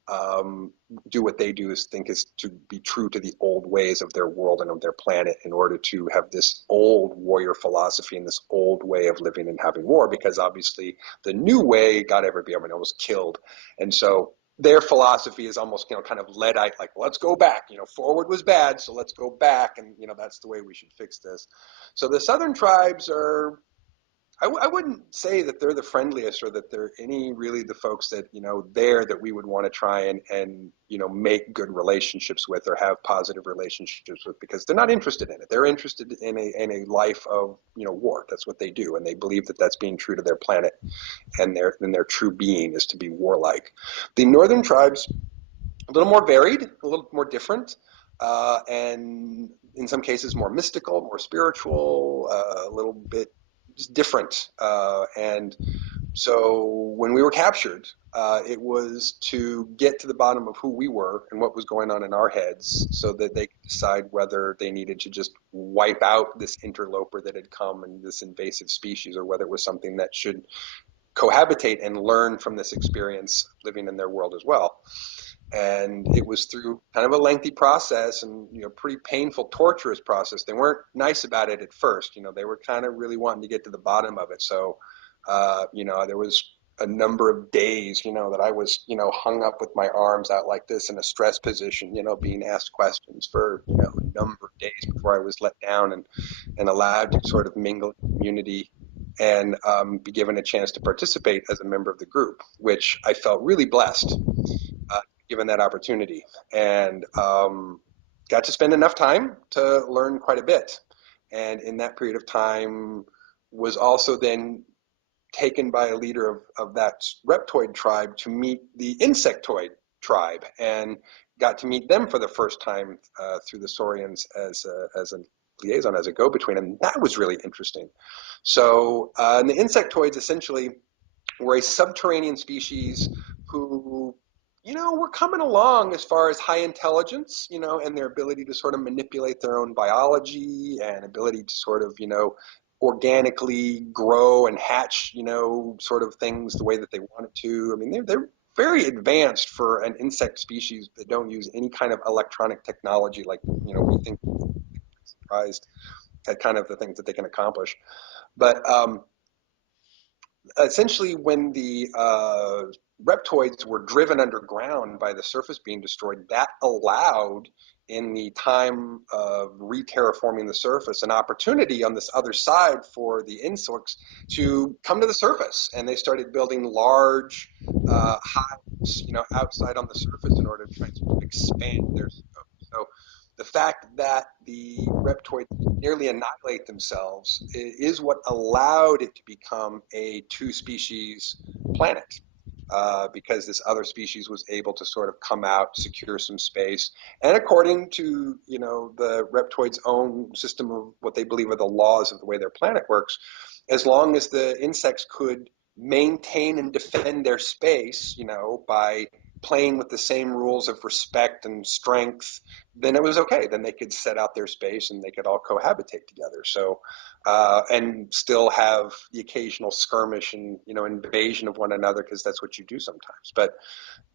um, do what they do is think is to be true to the old ways of their world and of their planet in order to have this old warrior philosophy and this old way of living and having war, because obviously the new way got everybody was killed. And so their philosophy is almost, kind of Luddite, like, let's go back, forward was bad, so let's go back, and that's the way we should fix this. So the southern tribes are, I wouldn't say that they're the friendliest or that they're any really the folks that, there that we would want to try and make good relationships with or have positive relationships with, because they're not interested in it. They're interested in a life of, war. That's what they do. And they believe that that's being true to their planet, and their true being is to be warlike. The northern tribes, a little more varied, a little more different, and in some cases more mystical, more spiritual, a little bit just different. And so when we were captured, it was to get to the bottom of who we were and what was going on in our heads so that they could decide whether they needed to just wipe out this interloper that had come and this invasive species, or whether it was something that should cohabitate and learn from this experience living in their world as well. And it was through kind of a lengthy process and pretty painful, torturous process. They weren't nice about it at first. They were kind of really wanting to get to the bottom of it. So there was a number of days that I was hung up with my arms out like this in a stress position, being asked questions for a number of days before I was let down and allowed to sort of mingle in community and be given a chance to participate as a member of the group, which I felt really blessed, given that opportunity, and got to spend enough time to learn quite a bit. And in that period of time, was also then taken by a leader of that reptoid tribe to meet the insectoid tribe, and got to meet them for the first time through the Saurians as a liaison, as a go-between, and that was really interesting. So, and the insectoids essentially were a subterranean species who, were coming along as far as high intelligence, and their ability to sort of manipulate their own biology and ability to sort of, organically grow and hatch, sort of things the way that they wanted to. I mean, they're very advanced for an insect species that don't use any kind of electronic technology, like, we think surprised at kind of the things that they can accomplish. But essentially, when the reptoids were driven underground by the surface being destroyed, that allowed, in the time of re-terraforming the surface, an opportunity on this other side for the insects to come to the surface, and they started building large hives, outside on the surface in order to try to expand their scope. So the fact that the reptoids nearly annihilate themselves is what allowed it to become a two-species planet. Because this other species was able to sort of come out, secure some space, and according to the reptoids' own system of what they believe are the laws of the way their planet works, as long as the insects could maintain and defend their space, by playing with the same rules of respect and strength, then it was okay. Then they could set out their space and they could all cohabitate together. So, and still have the occasional skirmish and invasion of one another, because that's what you do sometimes. But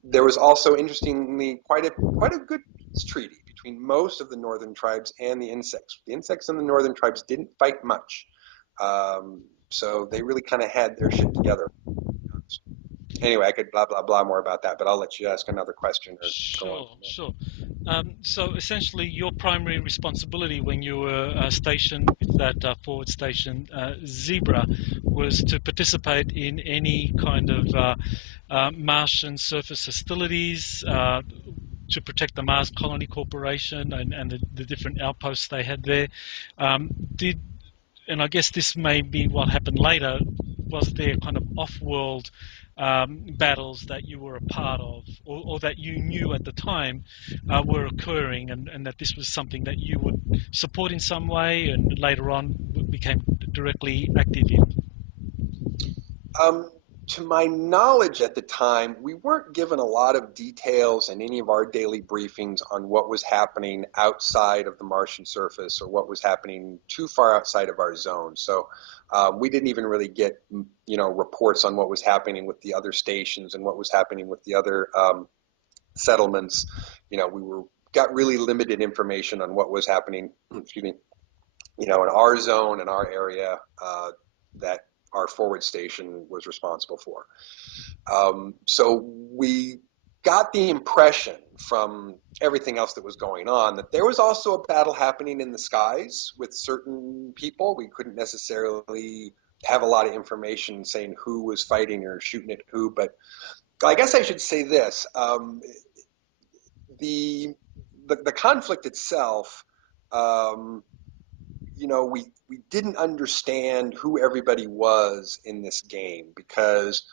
there was also, interestingly, quite a good peace treaty between most of the northern tribes and the insects. The insects and the northern tribes didn't fight much, so they really kind of had their shit together. Anyway, I could blah blah blah more about that, but I'll let you ask another question or go on Sure, from there. sure. So essentially, your primary responsibility when you were stationed with that forward station Zebra was to participate in any kind of Martian surface hostilities, to protect the Mars Colony Corporation and the different outposts they had there. Did And I guess this may be what happened later. was there kind of off-world battles that you were a part of, or that you knew at the time were occurring, and that this was something that you would support in some way, and later on became directly active in? Um, to my knowledge at the time, we weren't given a lot of details in any of our daily briefings on what was happening outside of the Martian surface or what was happening too far outside of our zone. So we didn't even really get, reports on what was happening with the other stations and what was happening with the other settlements. We got really limited information on what was happening. Excuse me. In our zone, in our area, that our forward station was responsible for. So we got the impression from everything else that was going on that there was also a battle happening in the skies with certain people. We couldn't necessarily have a lot of information saying who was fighting or shooting at who, but I guess I should say this: the, the conflict itself. Um, we didn't understand who everybody was in this game because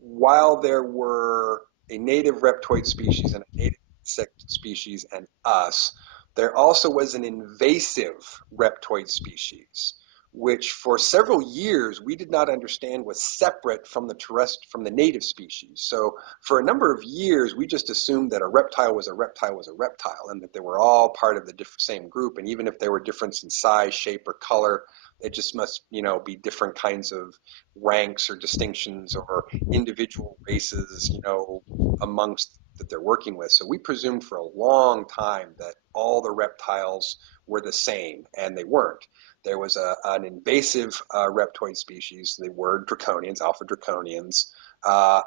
while there were a native reptoid species and a native insect species and us, there also was an invasive reptoid species, which for several years we did not understand was separate from the native species. So for a number of years, we just assumed that a reptile was a reptile was a reptile, and that they were all part of the same group. And even if there were difference in size, shape, or color, it just must, be different kinds of ranks or distinctions or individual races, amongst that they're working with. So we presumed for a long time that all the reptiles were the same, and they weren't. There was an invasive reptoid species. They were draconians, alpha draconians,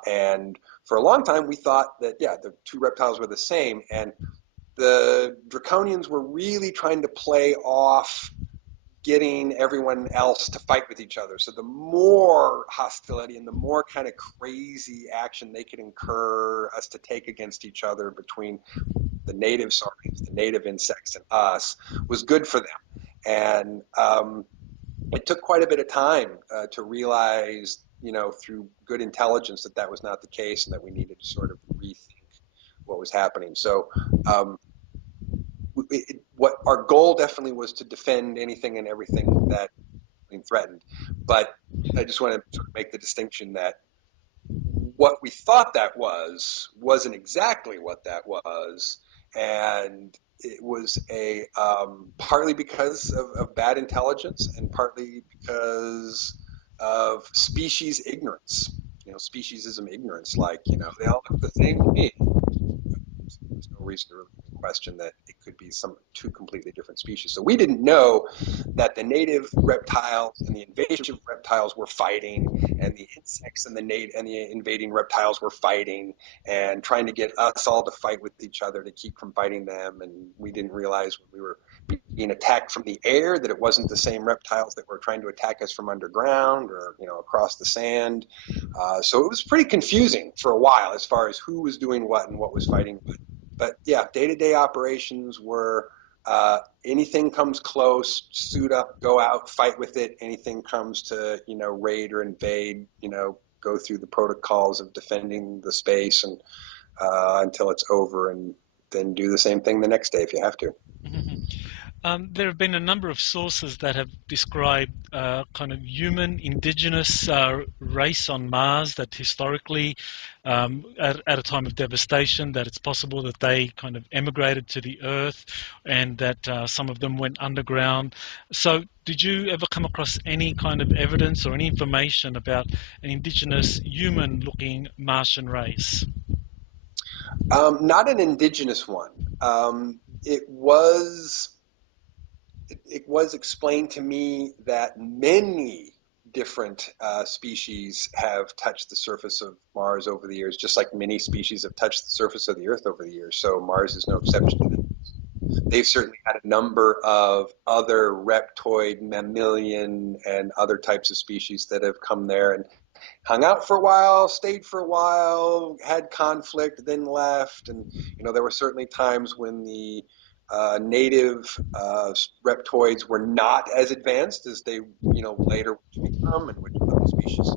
and for a long time we thought that yeah, the two reptiles were the same, and the draconians were really trying to play off getting everyone else to fight with each other. So the more hostility and the more kind of crazy action they could incur us to take against each other between the native saurians, the native insects, and us was good for them. And it took quite a bit of time to realize, through good intelligence that that was not the case and that we needed to sort of rethink what was happening. So um, what our goal definitely was to defend anything and everything that being threatened. But I just want to sort of make the distinction that what we thought that wasn't exactly what that was, and it was a partly because of bad intelligence and partly because of species ignorance. Speciesism ignorance. Like they all look the same to me. There's no reason to really question that it could be some two completely different species. So we didn't know that the native reptiles and the invasive reptiles were fighting, and the insects and the invading reptiles were fighting, and trying to get us all to fight with each other to keep from fighting them. And we didn't realize when we were being attacked from the air that it wasn't the same reptiles that were trying to attack us from underground or across the sand. So it was pretty confusing for a while as far as who was doing what and what was fighting what. But yeah, day-to-day operations were anything comes close, suit up, go out, fight with it. Anything comes to raid or invade, go through the protocols of defending the space and until it's over, and then do the same thing the next day if you have to. There have been a number of sources that have described kind of human indigenous race on Mars that historically, at a time of devastation, that it's possible that they kind of emigrated to the Earth and that some of them went underground. So did you ever come across any kind of evidence or any information about an indigenous human-looking Martian race? Not an indigenous one. It was explained to me that many different species have touched the surface of Mars over the years, just like many species have touched the surface of the Earth over the years. So Mars is no exception to that. They've certainly had a number of other reptoid, mammalian, and other types of species that have come there and hung out for a while, stayed for a while, had conflict, then left. And, there were certainly times when the native reptoids were not as advanced as they, later become, and which other species.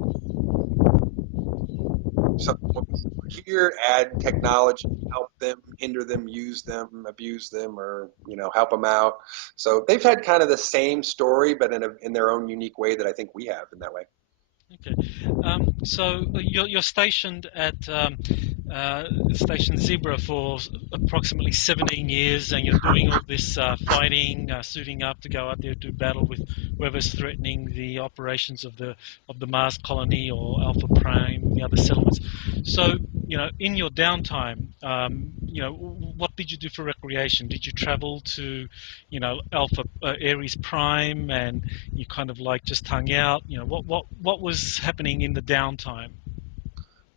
So when we're here, add technology, help them, hinder them, use them, abuse them, or help them out. So they've had kind of the same story, but in their own unique way that I think we have in that way. Okay. So you're stationed at Station Zebra for approximately 17 years, and you're doing all this fighting, suiting up to go out there to battle with whoever's threatening the operations of the Mars colony or Alpha Prime, the other settlements. So, in your downtime, what did you do for recreation? Did you travel to, Alpha Aries Prime, and you kind of like just hung out? What was happening in the downtime?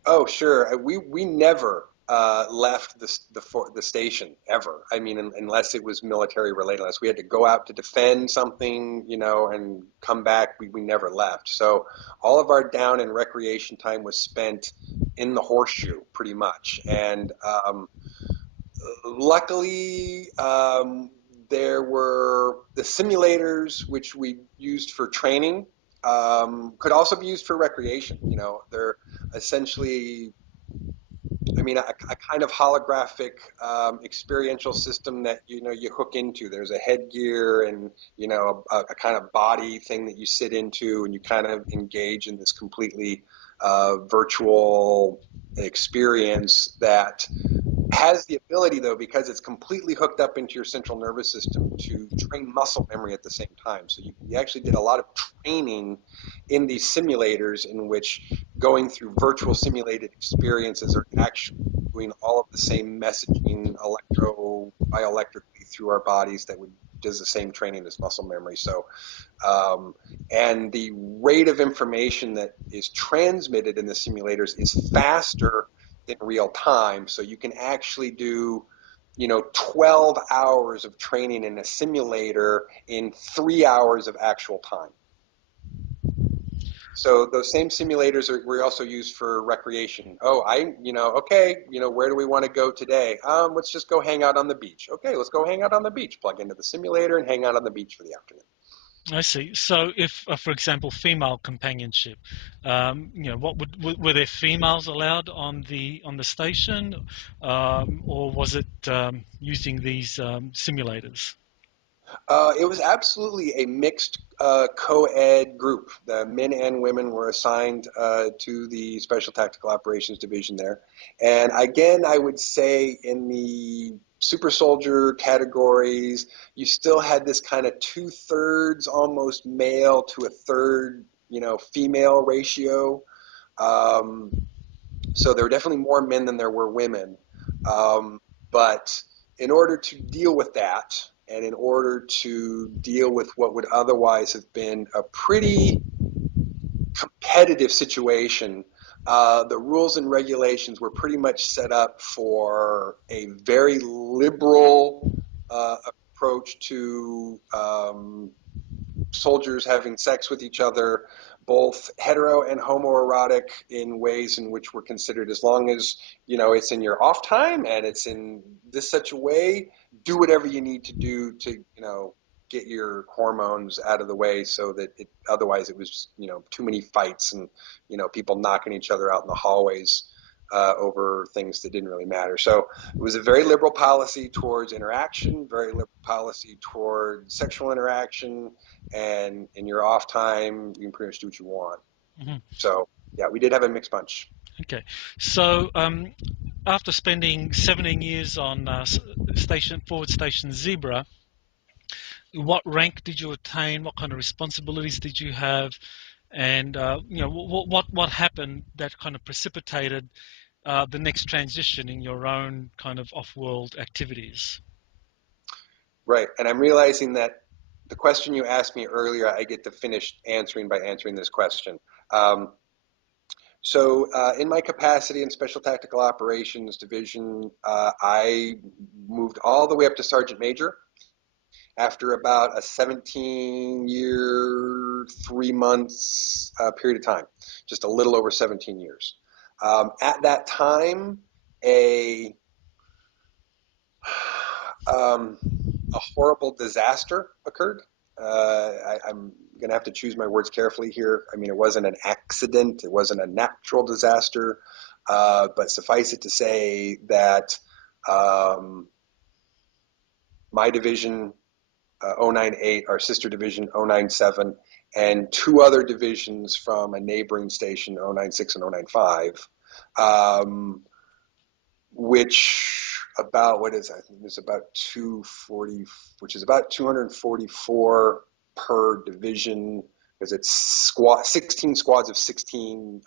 Oh, sure. We never left the station ever. I mean, unless it was military related, unless we had to go out to defend something, and come back, we never left. So all of our down and recreation time was spent in the horseshoe, pretty much. And luckily, there were the simulators, which we used for training, could also be used for recreation. They're essentially, I mean, a kind of holographic experiential system that you hook into. There's a headgear and a kind of body thing that you sit into, and you kind of engage in this completely virtual experience that has the ability, though, because it's completely hooked up into your central nervous system, to train muscle memory at the same time. So we actually did a lot of training in these simulators, in which going through virtual simulated experiences are actually doing all of the same messaging bioelectrically through our bodies that would does the same training as muscle memory. So um, and the rate of information that is transmitted in the simulators is faster in real time. So you can actually do, 12 hours of training in a simulator in 3 hours of actual time. So those same simulators were also used for recreation. Oh, okay, where do we want to go today? Let's just go hang out on the beach. Okay, let's go hang out on the beach. Plug into the simulator and hang out on the beach for the afternoon. I see. So, if, for example, female companionship, were there females allowed on the station, or was it using these simulators? It was absolutely a mixed co-ed group. The men and women were assigned to the Special Tactical Operations Division there. And again, I would say in the super soldier categories, you still had this kind of two-thirds almost male to a third, female ratio. Um, so there were definitely more men than there were women. But in order to deal with that, and in order to deal with what would otherwise have been a pretty competitive situation, the rules and regulations were pretty much set up for a very liberal approach to soldiers having sex with each other, both hetero and homoerotic, in ways in which were considered, as long as it's in your off time and it's in this such a way, do whatever you need to do to get your hormones out of the way, so that otherwise it was too many fights and people knocking each other out in the hallways over things that didn't really matter. So it was a very liberal policy towards interaction, very liberal policy toward sexual interaction, and in your off time, you can pretty much do what you want. Hmm. So yeah, we did have a mixed bunch. Okay. So, after spending 17 years on Forward Station Zebra, what rank did you attain? What kind of responsibilities did you have? And what happened that kind of precipitated the next transition in your own kind of off-world activities? Right, and I'm realizing that the question you asked me earlier, I get to finish answering by answering this question. Um, in my capacity in Special Tactical Operations Division, I moved all the way up to Sergeant Major after about a 17-year, 3 months period of time, just a little over 17 years. At that time, a um, a horrible disaster occurred. I'm going to have to choose my words carefully here. I mean, it wasn't an accident, it wasn't a natural disaster, but suffice it to say that um, my division 098, our sister division 097, and two other divisions from a neighboring station 096 and 095, um, which about what is I think there's about 240, which is about 244 per division because it's 16 squads of 16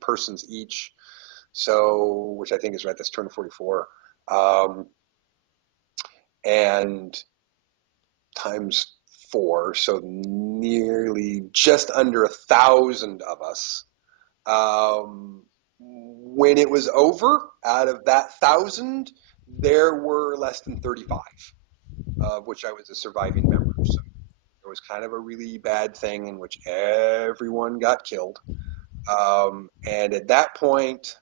persons each. So, which I think is right, that's 244. And times four, so nearly just under 1,000 of us. When it was over, out of that 1,000, there were less than 35, of which I was a surviving member. So it was kind of a really bad thing in which everyone got killed. And at that point,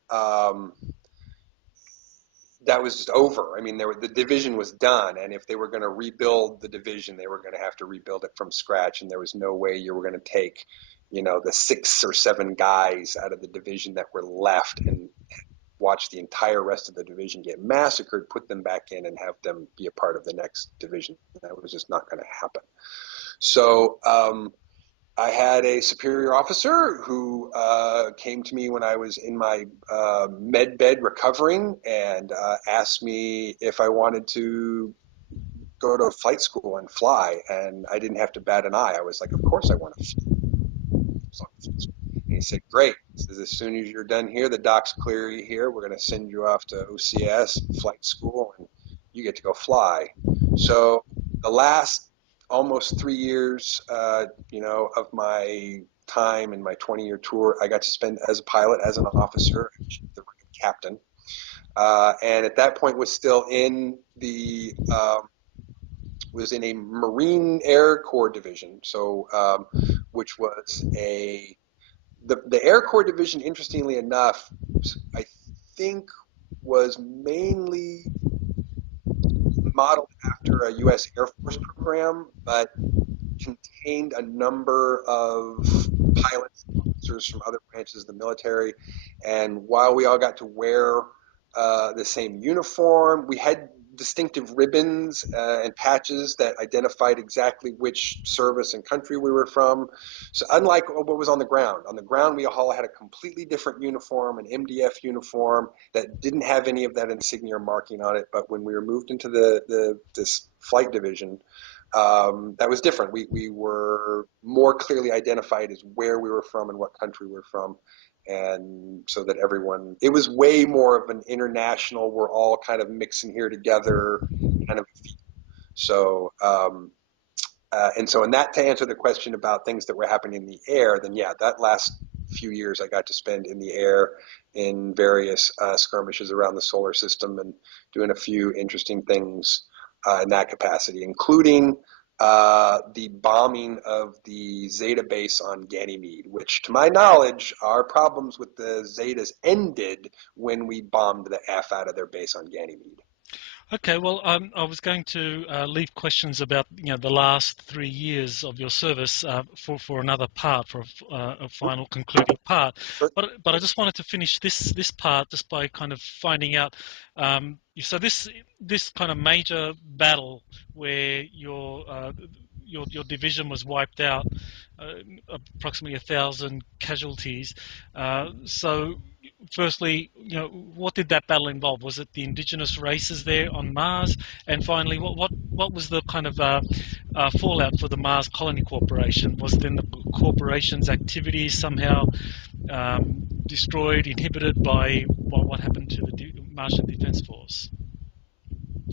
that was just over. I mean, the division was done, and if they were going to rebuild the division, they were going to have to rebuild it from scratch, and there was no way you were going to take, the 6 or 7 guys out of the division that were left and watch the entire rest of the division get massacred, put them back in, and have them be a part of the next division. That was just not going to happen. So I had a superior officer who came to me when I was in my med bed recovering and asked me if I wanted to go to flight school and fly. And I didn't have to bat an eye. I was like, of course I want to fly. And he said, great. He says, as soon as you're done here, the docs clear you here. We're going to send you off to OCS flight school and you get to go fly. So the last almost 3 years, of my time in my 20-year tour, I got to spend as a pilot, as an officer, the rank of captain. And at that point was in a Marine Air Corps division. So, which was the Air Corps division, interestingly enough, I think was mainly modeled after a U.S. Air Force program, but contained a number of pilots and officers from other branches of the military. And while we all got to wear the same uniform, we had distinctive ribbons and patches that identified exactly which service and country we were from. So unlike what was on the ground we all had a completely different uniform, an MDF uniform that didn't have any of that insignia marking on it. But when we were moved into this flight division, that was different. We were more clearly identified as where we were from and what country we were from. And so that it was way more of an international, we're all kind of mixing here together kind of feel. So, and so in that, to answer the question about things that were happening in the air, then yeah, that last few years I got to spend in the air in various skirmishes around the solar system and doing a few interesting things in that capacity, including the bombing of the Zeta base on Ganymede, which to my knowledge, our problems with the Zetas ended when we bombed the F out of their base on Ganymede. Okay, well, I was going to leave questions about the last 3 years of your service for another part, for a final concluding part. Sure. But I just wanted to finish this part just by kind of finding out. So this kind of major battle where your division was wiped out, approximately 1,000 casualties. So firstly, what did that battle involve? Was it the indigenous races there on Mars? And finally, what was the kind of fallout for the Mars Colony Corporation? Was then the corporation's activities somehow destroyed, inhibited by what happened to the Martian Defense Force?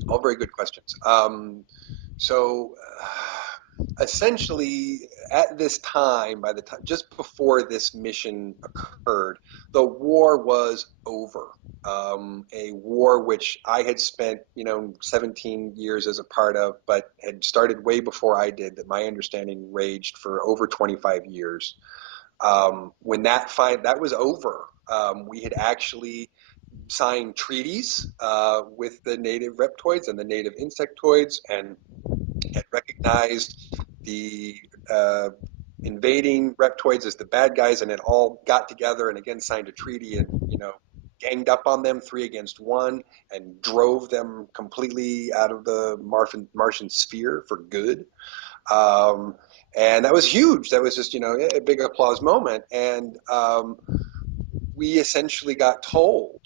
All very good questions. So essentially, at this time, by the time just before this mission occurred, the war was over. A war which I had spent, 17 years as a part of, but had started way before I did. That my understanding raged for over 25 years. When that was over, we had actually signed treaties with the native reptoids and the native insectoids and had recognized the invading reptoids as the bad guys, and it all got together and again signed a treaty and ganged up on them 3 against 1 and drove them completely out of the Martian sphere for good. Um, and that was huge. That was just a big applause moment. And we essentially got told,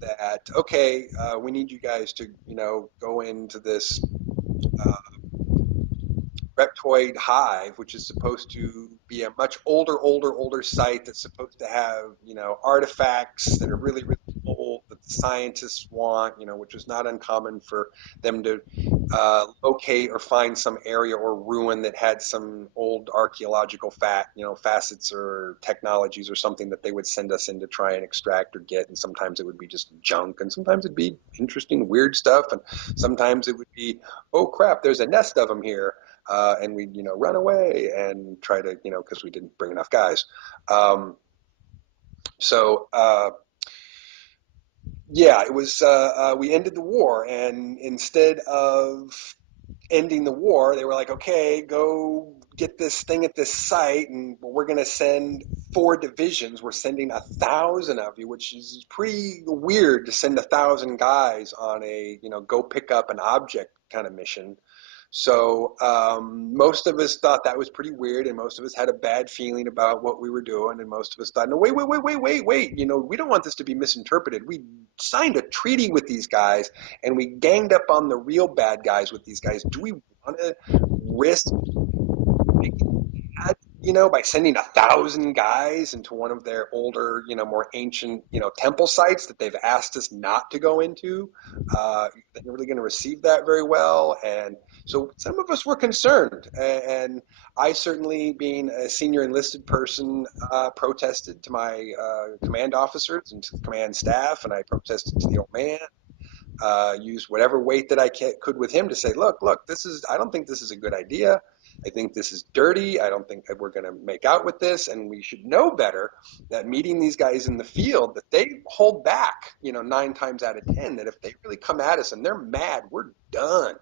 that okay, we need you guys to go into this reptoid hive, which is supposed to be a much older site that's supposed to have, artifacts that are really, really old that the scientists want, which is not uncommon for them to locate or find some area or ruin that had some old archaeological facets or technologies or something that they would send us in to try and extract or get. And sometimes it would be just junk, and sometimes it'd be interesting, weird stuff, and sometimes it would be, oh crap, there's a nest of them here. And we'd run away and try to because we didn't bring enough guys. Um, so yeah, it was we ended the war, and instead of ending the war, they were like, okay, go get this thing at this site, and we're going to send 4 divisions. We're sending 1,000 of you, which is pretty weird to send 1,000 guys on a go pick up an object kind of mission. So most of us thought that was pretty weird, and most of us had a bad feeling about what we were doing, and most of us thought, no, wait, we don't want this to be misinterpreted. We signed a treaty with these guys, and we ganged up on the real bad guys with these guys. Do we want to risk that, by sending 1,000 guys into one of their older, more ancient, temple sites that they've asked us not to go into? They're really going to receive that very well. And so some of us were concerned. And I certainly, being a senior enlisted person, protested to my command officers and to the command staff, and I protested to the old man. Use whatever weight that I could with him to say, look, I don't think this is a good idea. I think this is dirty. I don't think that we're going to make out with this. And we should know better that meeting these guys in the field, that they hold back, 9 times out of 10, that if they really come at us and they're mad, we're done.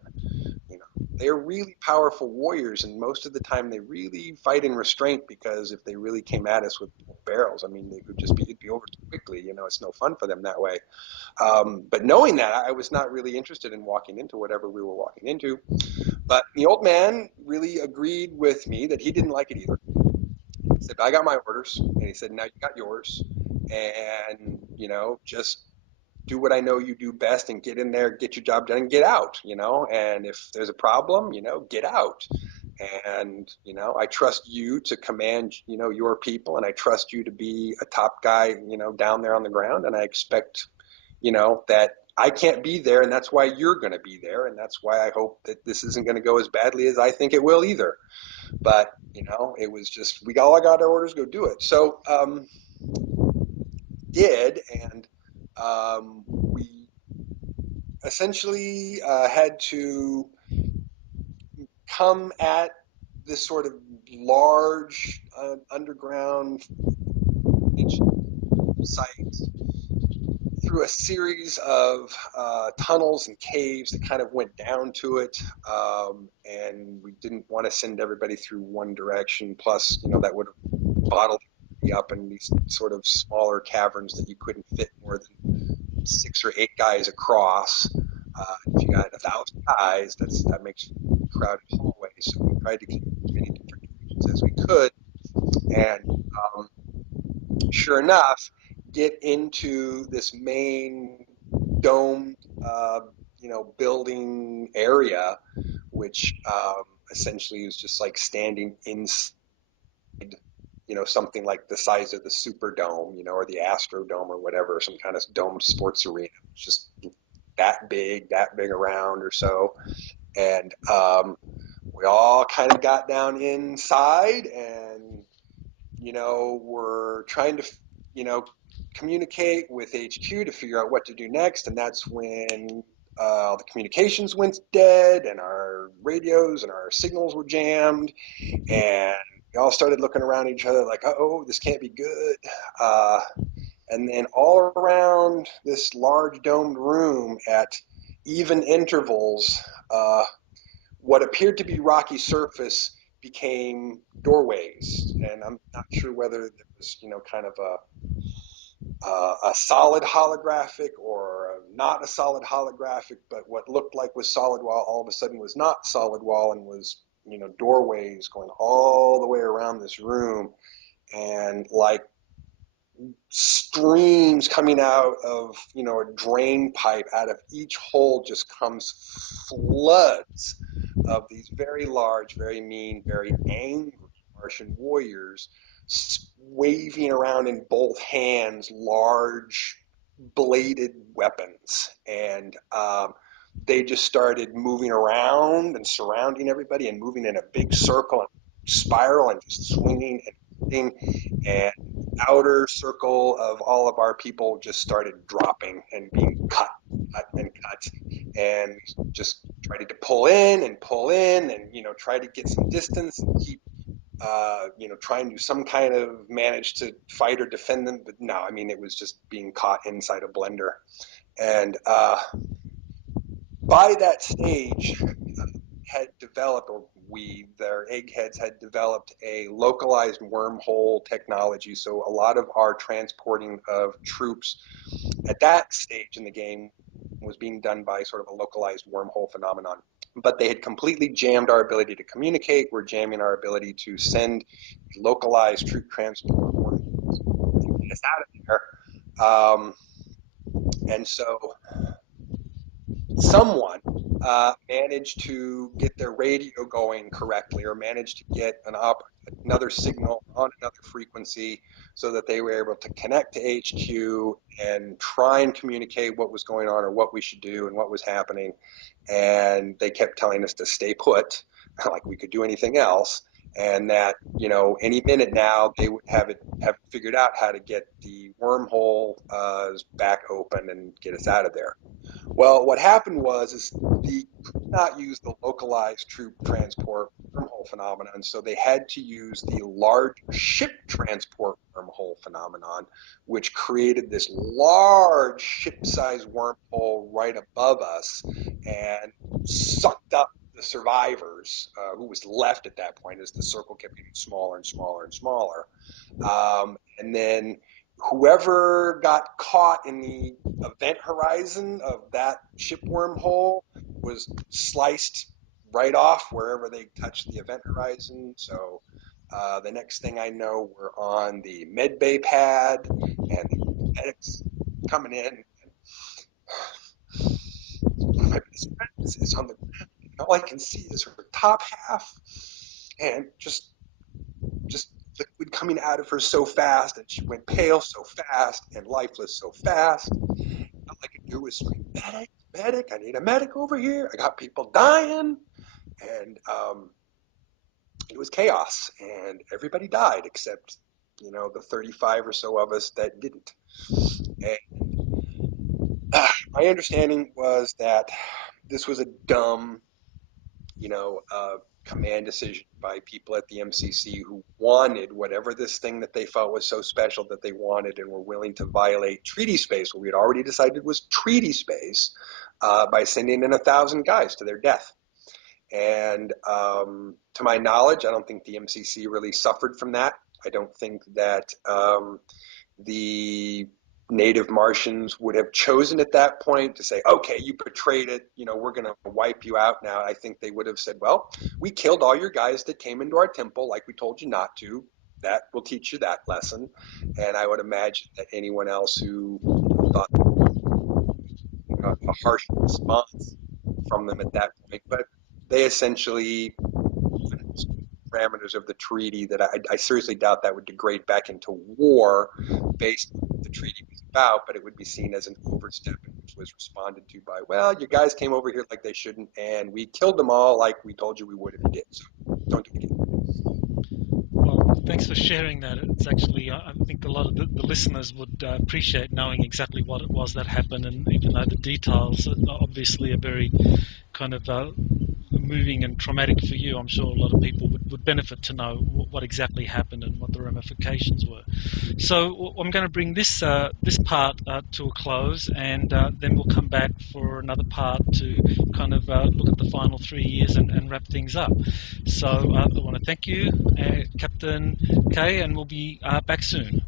They're really powerful warriors. And most of the time they really fight in restraint, because if they really came at us with barrels, I mean, it'd be over too quickly. It's no fun for them that way. But knowing that, I was not really interested in walking into whatever we were walking into. But the old man really agreed with me that he didn't like it either. He said, I got my orders. And he said, now you got yours. And, just do what I know you do best and get in there, get your job done, and get out, And if there's a problem, get out. And, I trust you to command, your people, and I trust you to be a top guy, down there on the ground. And I expect that I can't be there, and that's why you're going to be there, and that's why I hope that this isn't going to go as badly as I think it will either. But it was just we all got our orders, go do it. So did, and we essentially had to come at this sort of large underground site through a series of tunnels and caves that kind of went down to it, and we didn't want to send everybody through one direction. Plus, that would have bottled me up in these sort of smaller caverns that you couldn't fit more than 6 or 8 guys across. If you got 1,000 guys, that makes a crowded hallway. So we tried to keep as many different directions as we could, and um, sure enough, get into this main domed, building area, which essentially is just like standing inside, something like the size of the Superdome, or the Astrodome or whatever, some kind of domed sports arena. It's just that big around or so. And we all kind of got down inside, and we're trying to, you know, communicate with HQ to figure out what to do next. And that's when the communications went dead, and our radios and our signals were jammed, and we all started looking around each other like, oh, this can't be good. Uh, and then all around this large domed room at even intervals, what appeared to be rocky surface became doorways, and I'm not sure whether there was, kind of a solid holographic or not a solid holographic, but what looked like was solid wall all of a sudden was not solid wall and was, doorways going all the way around this room, and like streams coming out of, a drain pipe out of each hole just comes floods of these very large, very mean, very angry Martian warriors waving around in both hands large bladed weapons. And they just started moving around and surrounding everybody and moving in a big circle and spiral and just swinging and hitting. And outer circle of all of our people just started dropping and being cut and cut, and just tried to pull in, and try to get some distance and keep trying to some kind of manage to fight or defend them. But no, I mean, it was just being caught inside a blender. And by that stage, had developed, or their eggheads had developed a localized wormhole technology. So a lot of our transporting of troops at that stage in the game was being done by sort of a localized wormhole phenomenon. But they had completely jammed our ability to communicate. We're jamming our ability to send localized troop transport wormholes to get us out of there. And so someone managed to get their radio going correctly, or managed to get another signal on another frequency, so that they were able to connect to HQ and try and communicate what was going on or what we should do and what was happening. And they kept telling us to stay put, like we could do anything else, and that any minute now they would have figured out how to get the wormhole back open and get us out of there. Well, what happened was is the could not use the localized troop transport wormhole phenomenon, so they had to use the large ship transport wormhole phenomenon, which created this large ship-sized wormhole right above us and sucked up the survivors, who was left at that point as the circle kept getting smaller and smaller and smaller. And then whoever got caught in the event horizon of that ship wormhole was sliced right off wherever they touched the event horizon. So the next thing I know, we're on the med bay pad, and the medics coming in. And one of my best friends is on the ground, and all I can see is her top half, and just liquid coming out of her so fast, and she went pale so fast and lifeless so fast. All I could do was scream, medic, medic, I need a medic over here. I got people dying. And it was chaos, and everybody died except, the 35 or so of us that didn't. And my understanding was that this was a dumb, command decision by people at the MCC who wanted whatever this thing that they felt was so special that they wanted, and were willing to violate treaty space, what we had already decided was treaty space, by sending in 1,000 guys to their death. And to my knowledge, I don't think the MCC really suffered from that. I don't think that the native Martians would have chosen at that point to say, okay, you betrayed it, we're going to wipe you out now. I think they would have said, well, we killed all your guys that came into our temple like we told you not to. That will teach you that lesson. And I would imagine that anyone else who thought a harsh response from them at that point, but they essentially parameters of the treaty that I seriously doubt that would degrade back into war based on what the treaty was about, but it would be seen as an overstep, which was responded to by, well, you guys came over here like they shouldn't, and we killed them all like we told you we would if you did. So don't do it again. Well, thanks for sharing that. It's actually, I think a lot of the listeners would appreciate knowing exactly what it was that happened, and even though the details obviously are very kind of moving and traumatic for you, I'm sure a lot of people would benefit to know what exactly happened and what the ramifications were. So I'm going to bring this part to a close, and then we'll come back for another part to kind of look at the final 3 years and wrap things up. So I want to thank you, Captain Kay, and we'll be back soon.